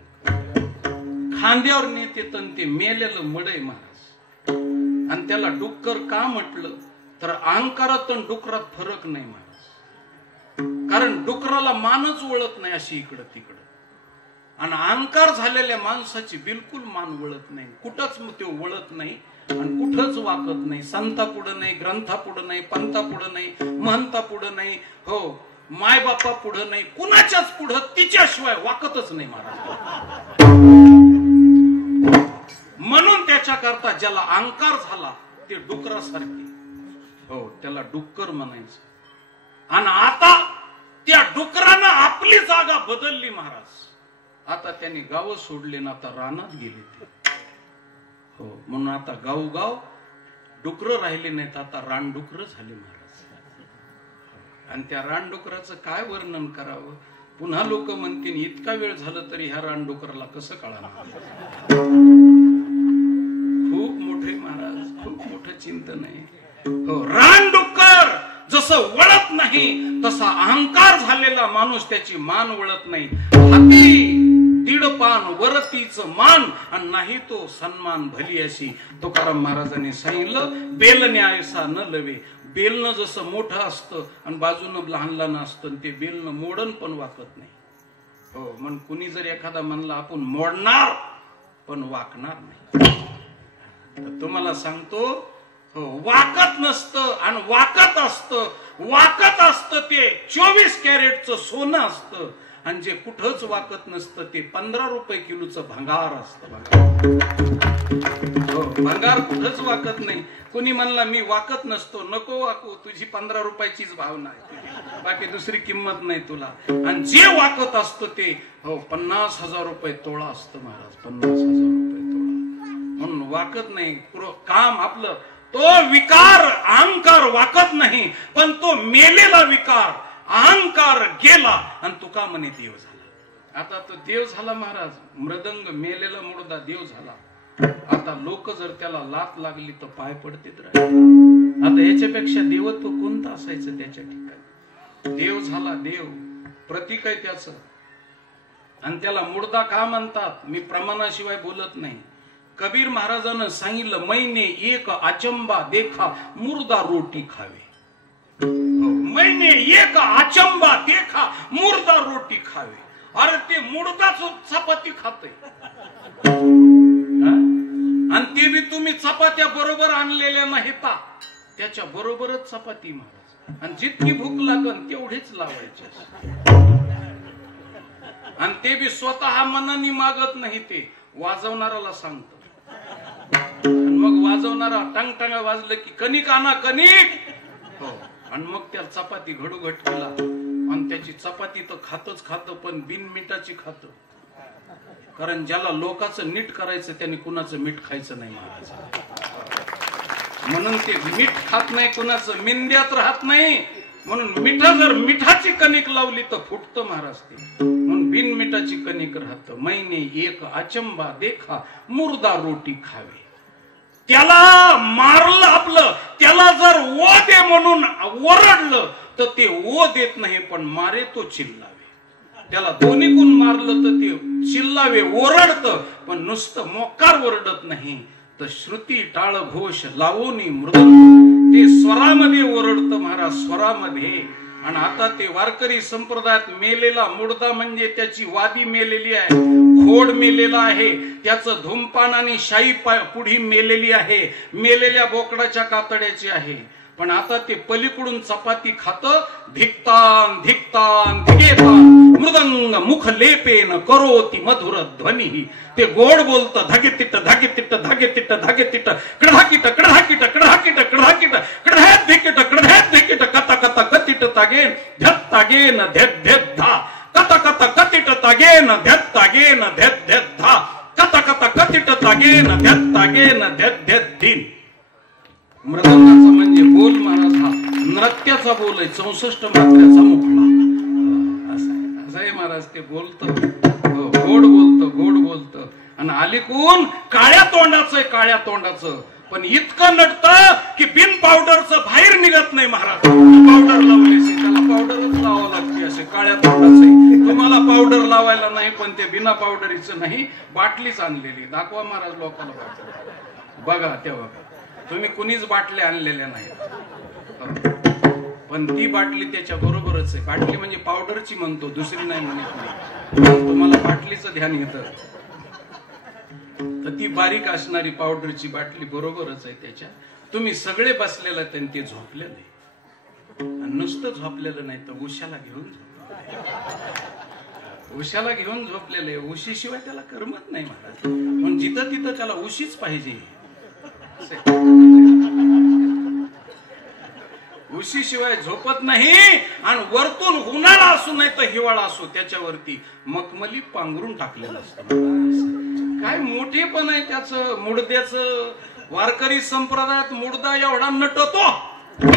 खांद्यावर नेत येत. ते मेलेलं मड आहे महाराज. आणि त्याला डुक्कर का म्हटलं तर अहंकारात आणि डुकरात फरक नाही महाराज. कारण डुकराला मानच वळत नाही अशी इकडं तिकडं, आणि अहंकार झालेल्या माणसाची बिलकुल मान वळत नाही, कुठंच तो वळत नाही आणि कुठंच वाकत नाही. संता पुढं नाही, ग्रंथा पुढं नाही, पंथा पुढं नाही, महंता पुढं नाही, हो, माय बापा पुढं नाही, कुणाच्याच पुढं तिच्याशिवाय वाकतच नाही महाराज. म्हणून त्याच्याकरता ज्याला अहंकार झाला ते डुकरासारखे, हो, त्याला डुक्कर म्हणायचं. आणि आता त्या डुकरानं आपली जागा बदलली महाराज. आता त्यांनी गाव सोडले ना, आता रानात गेले ते, हो. म्हणून आता गाव डुकर राहिले नाहीत, आता रानडुकर झाले महाराज. आणि त्या रानडुकराचं काय वर्णन करावं, पुन्हा लोक म्हणतील इतका वेळ झालं तरी ह्या रानडुकराला कसं कळणार. खूप मोठे महाराज, खूप मोठं चिंतन आहे, हो. रानडुक्कर जसं वळत नाही तसा अहंकार झालेला माणूस त्याची मान वळत नाही. हाती दीड पान वरतीच मान आणि नाही तो सन्मान भली अशी. तुकाराम महाराजांनी सांगितलं, बेलने आयसा न लवे. बेलनं जसं मोठं असतं आणि बाजूनं लहान लहान असतं, ते बेलनं मोडन पण वाकत नाही, हो. मग कुणी जर एखादा म्हणला आपण मोडणार पण वाकणार नाही, तर तुम्हाला सांगतो, हो, वाकत नसतं आणि वाकत असतं. वाकत असतं ते 24 कॅरेटचं सोनं असतं आणि जे कुठंच वाकत नसतं ते 15 रुपये किलोचं भंगार असतं. हो, भंगार कुठंच वाकत नाही. कुणी म्हणला मी वाकत नसतो, नको वाकू, तुझी 15 रुपयाचीच भावना आहे, बाकी दुसरी किंमत नाही तुला. आणि जे वाकत असतं ते, हो, 50,000 रुपये तोळा असतं महाराज, 50,000 रुपये तोळा. म्हणून वाकत नाही. काम आपलं, तो विकार अहंकार वाकत नाही, पण तो मेलेला विकार अहंकार गेला आणि तुका म्हणे देव झाला. आता तो देव झाला महाराज. मृदंग मेलेला मुर्दा देव झाला. आता लोक जर त्याला लात लागली तर पाय पडतेच राहिले. आता याच्यापेक्षा देवत्व कोणतं असायचं त्याच्या ठिकाणी. देव झाला, देव प्रतीक आहे त्याचं. आणि त्याला मुर्दा का म्हणतात मी प्रमाणाशिवाय बोलत नाही. कबीर महाराजांना सांगितलं, मैने एक अचंबा देखा मुर्दा रोटी खावे. मैने एक अचंबा देखा मुर्दा रोटी खावे. अरे ते मुर्दाच चपाती खाते. तुम्ही चपात्या बरोबर आणलेल्या नाहीत, त्याच्या बरोबरच चपाती महाराज, आणि जितकी भूक लागन तेवढीच लावायची, आणि ते बी स्वतः मनाने मागत नाही, ते वाजवणाऱ्याला सांगत. मग वाजवणारा टंग टंग वाजलं की कणिक आणा कणिक, हो, आणि मग त्या चपाती घडूघट केला, आणि त्याची चपाती तर खातच खात, पण बिन मिठाची खात. कारण ज्याला लोकांचं नीट करायचं त्याने कुणाचं मीठ खायचं नाही महाराज. म्हणून ते मीठ खात नाही, कुणाचं मिंद्यात राहत नाही. म्हणून जर मिठाची कणिक लावली तर फुटतं महाराज ते. म्हणून बिन मिठाची कणिक राहत. मैने एक अचंबा देखा, मुर्दा रोटी खावे. त्याला मारलं आपलं, त्याला जर ओ दे म्हणून ओरडलं तर ते ओ देत नाही, पण मारे तो चिल्लावे. त्याला दोन्हीकून मारलं तर ते चिल्लावे, ओरडत, पण नुसतं मोकार ओरडत नाही. तर श्रुती टाळ घोष लावोनी मृदंग, ते स्वरामध्ये ओरडत महाराज, स्वरामध्ये. आणि आता ते वारकरी संप्रदायात मेलेला मुर्दा म्हणजे त्याची वादी मेलेली आहे, खोड मेलेला आहे, त्याचं धूमपान आणि शाई पुढी मेलेली आहे, मेलेल्या बोकडाच्या कातड्याची आहे. पण आता ते पलीकडून चपाती खात, धिकतान धिकतान धिगेतान मृदंग मुख लेपेन करोती मधुर ध्वनी. ते गोड बोलत, धागे तिट्ट धागे तिट्ट धागे तिट्ट धागे तिट्ट, कडधाकिट कडधाकिट कडधाकिट कडधाकिट कडधॅत धिकिट कडधॅत धिकिट, कता कता कतिट तागेन ध्यत तागेन ध्यत ध्यत धा, कता कता कतिट तागेन ध्यत तागेन ध्यत ध्यत धा, कता कता कतिट तागेन ध्यत तागेन ध्यत ध्यत धीन. मृदंगाचा म्हणजे बोल महाराज, हा नृत्याचा बोल आहे, 64 मात्र्याचा मुखला. असं आहे महाराज, ते बोलत, गोड बोलत, आणि अलीकून काळ्या तोंडाचं आहे, काळ्या तोंडाचं. पण इतकं नटतं की बिन पावडरचं बाहेर निघत नाही महाराज. पावडर लावली त्याला पावडरच लावावं लागते, असे काळ्या तोंडाचं. तुम्हाला पावडर लावायला नाही, पण ते बिना पावडरीचं नाही, बाटलीच आणलेली. दाखवा महाराज लोकांना बाटली, बघा तेव्हा. तुम्ही कुणीच बाटल्या आणलेल्या नाहीत, पण ती बाटली त्याच्या बरोबरच आहे. बाटली म्हणजे पावडरची म्हणतो, दुसरी नाही म्हणत नाही. तुम्हाला बाटलीचं ध्यान येतं तर ती बारीक असणारी पावडरची बाटली बरोबरच आहे त्याच्या. तुम्ही सगळे बसलेलं त्यांनी ते झोपले नाही, नुसतं झोपलेलं नाही तर उशाला घेऊन उशाला घेऊन झोपलेले. उशीशिवाय त्याला करमत नाही महाराज. म्हणून जिथं तिथं त्याला उशीच पाहिजे. उशीशिवाय झोपत नाही. आणि वरतून उन्हाळा असू नाही तर हिवाळा असू, त्याच्यावरती मखमली पांघरून टाकलेलं असतं. काय मोठे पण आहे त्याचं मुडद्याचं. वारकरी संप्रदायात मुडदा एवढा नटतो, तर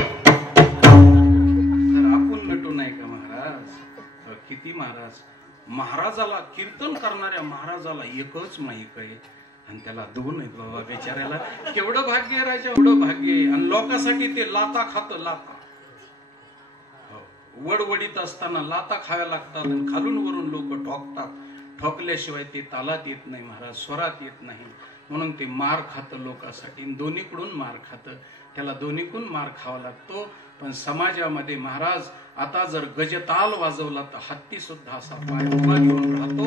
आपण नटू नाही का महाराज? किती महाराज, महाराजाला कीर्तन करणाऱ्या महाराजाला एकच माईक आहे आणि त्याला 2 आहेत बाबा बेचाऱ्याला. केवढं भाग्य आहे राजा, एवढं भाग्य आहे. आणि लोकांसाठी ते लाता खात, लाता वडवडीत असताना लाता खाव्या लागतात, आणि खालून वरून लोक ठोकतात. ठोकल्याशिवाय ते तालात येत नाही महाराज, स्वरात येत नाही. म्हणून ते मार खातं लोकांसाठी, दोन्हीकडून मार खातं. त्याला दोन्हीकडून मार खावा लागतो. पण समाजामध्ये महाराज आता जर गजताल वाजवला तर हत्ती सुद्धा असा पाय उभा घेऊन राहतो,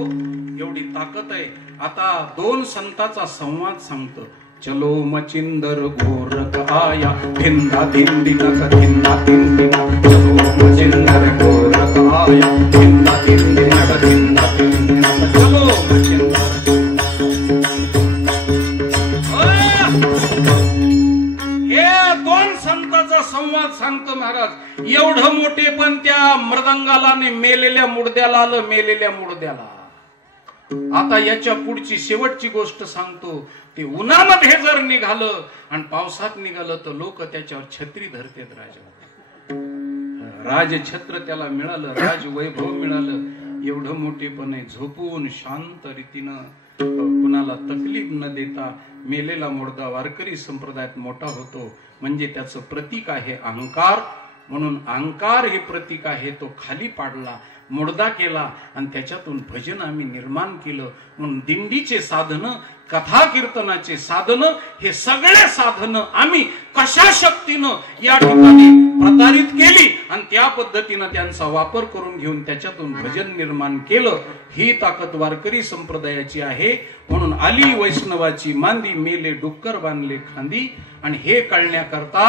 एवढी ताकद आहे. आता 2 संतांचा संवाद सांगतो. चलो मचिंदर गोरख आया, धिंदा धिंदिना धिंदा धिंदिना, चलो मचिंदर गोरख आया, धिंदा धिंदिना धिंदा धिंदिना, चलो मचिंदर. हे 2 संतांचा संवाद सांगतो महाराज. एवढं मोठे पण त्या मृदंगाला आणि मेलेल्या मुडद्याला आलं, मेलेल्या मुडद्याला. आता याच्या पुढची शेवटची गोष्ट सांगतो. ते उन्हामध्ये जर निघालं आणि पावसात निघालं तर लोक त्याच्यावर छत्री धरतेत. राजछत्र त्याला मिळालं, राजवैभव मिळालं. एवढं मोठेपणे झोपून शांत रीतीनं, कुणाला तकलीफ न देता मेलेला मुडदा वारकरी संप्रदायात मोठा होतो. म्हणजे त्याचं प्रतीक आहे अहंकार. म्हणून अहंकार हे प्रतीक आहे, तो खाली पाडला. मुडदा केला आणि त्याच्यातून भजन आम्ही निर्माण केलं. म्हणून दिंडीचे साधन, कथा कीर्तनाचे साधन, हे सगळे साधन आम्ही कशा शक्तीनं या ठिकाणी प्रतारित केली आणि त्या पद्धतीनं त्यांचा वापर करून घेऊन त्याच्यातून भजन निर्माण केलं. ही ताकद वारकरी संप्रदायाची आहे. म्हणून आली वैष्णवाची मांदी, मेले डुक्कर बांधले खांदी. आणि हे कळण्याकरता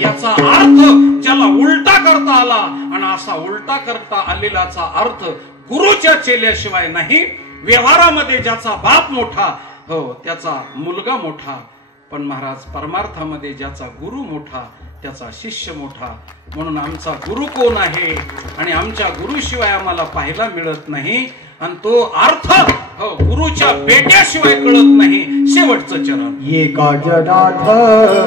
याचा अर्थ ज्याला उलटा करता आला आणि असा उलटा करता आलेलाचा अर्थ गुरुच्या चेल्याशिवाय नाही. व्यवहारामध्ये ज्याचा बाप मोठा, हो त्याचा मुलगा मोठा, पण महाराज परमार्थामध्ये ज्याचा गुरु मोठा त्याचा शिष्य मोठा. म्हणून आमचा गुरु कोण आहे आणि आमच्या गुरुशिवाय आम्हाला पाहायला मिळत नाही. आणि तो अर्थ गुरुच्या बेट्याशिवाय कळत नाही. शेवटचं चरण. एका जनार्दनी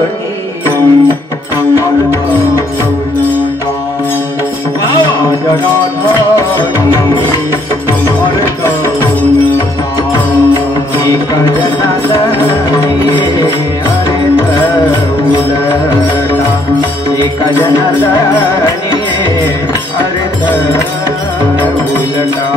एका जनार्दनी अर्थ उलटा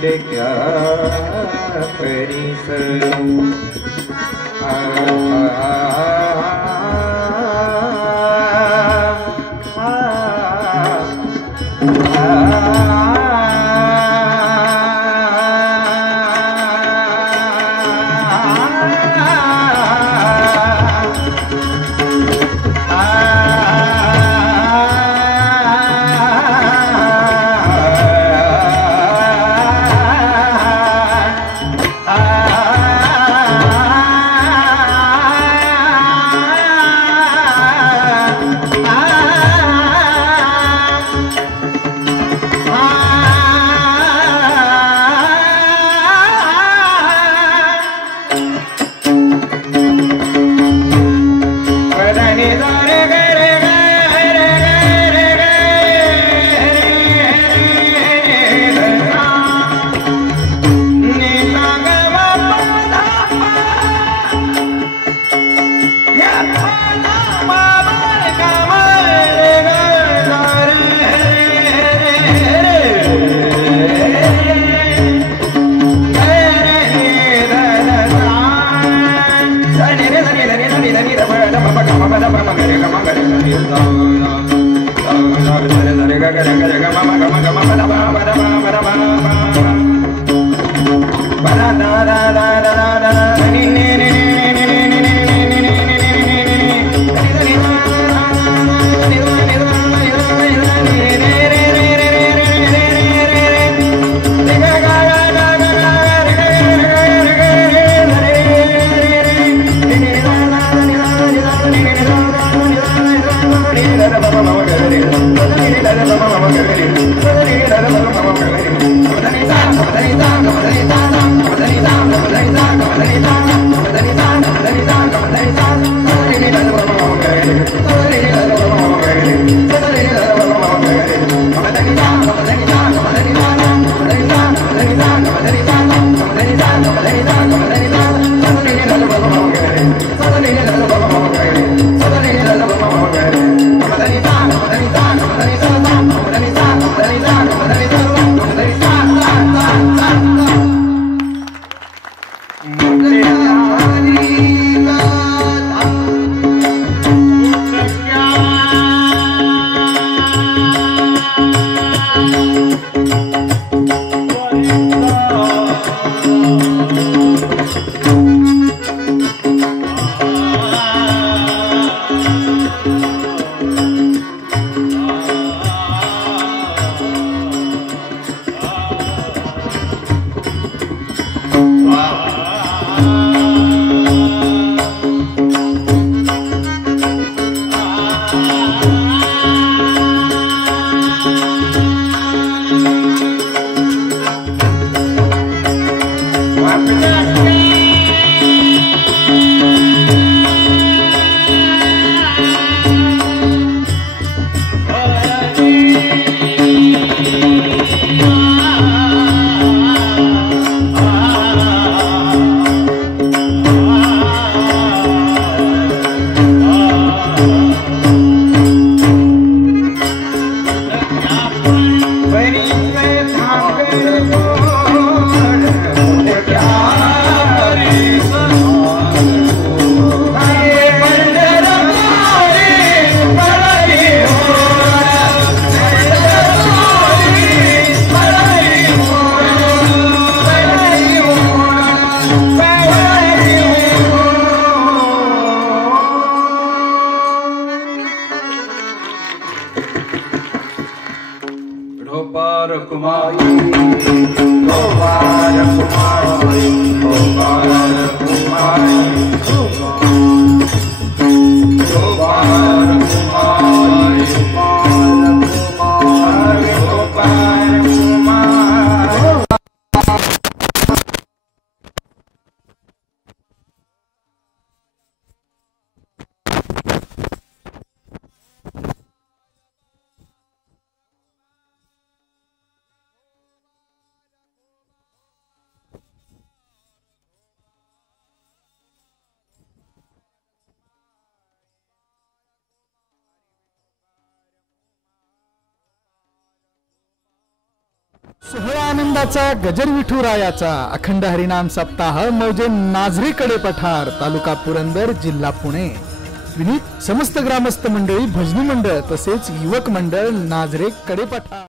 ते क्या करीस सोहळा आनंद आनंदाचा गजर विठुरायाचा अखंड हरिनाम सप्ताह मौजे नाझरी कडे पठार तालुका पुरंदर जिल्हा पुणे विनीत समस्त ग्रामस्थ मंडळी भजनी मंडळ तसेच युवक मंडळ नाझरे कडे पठार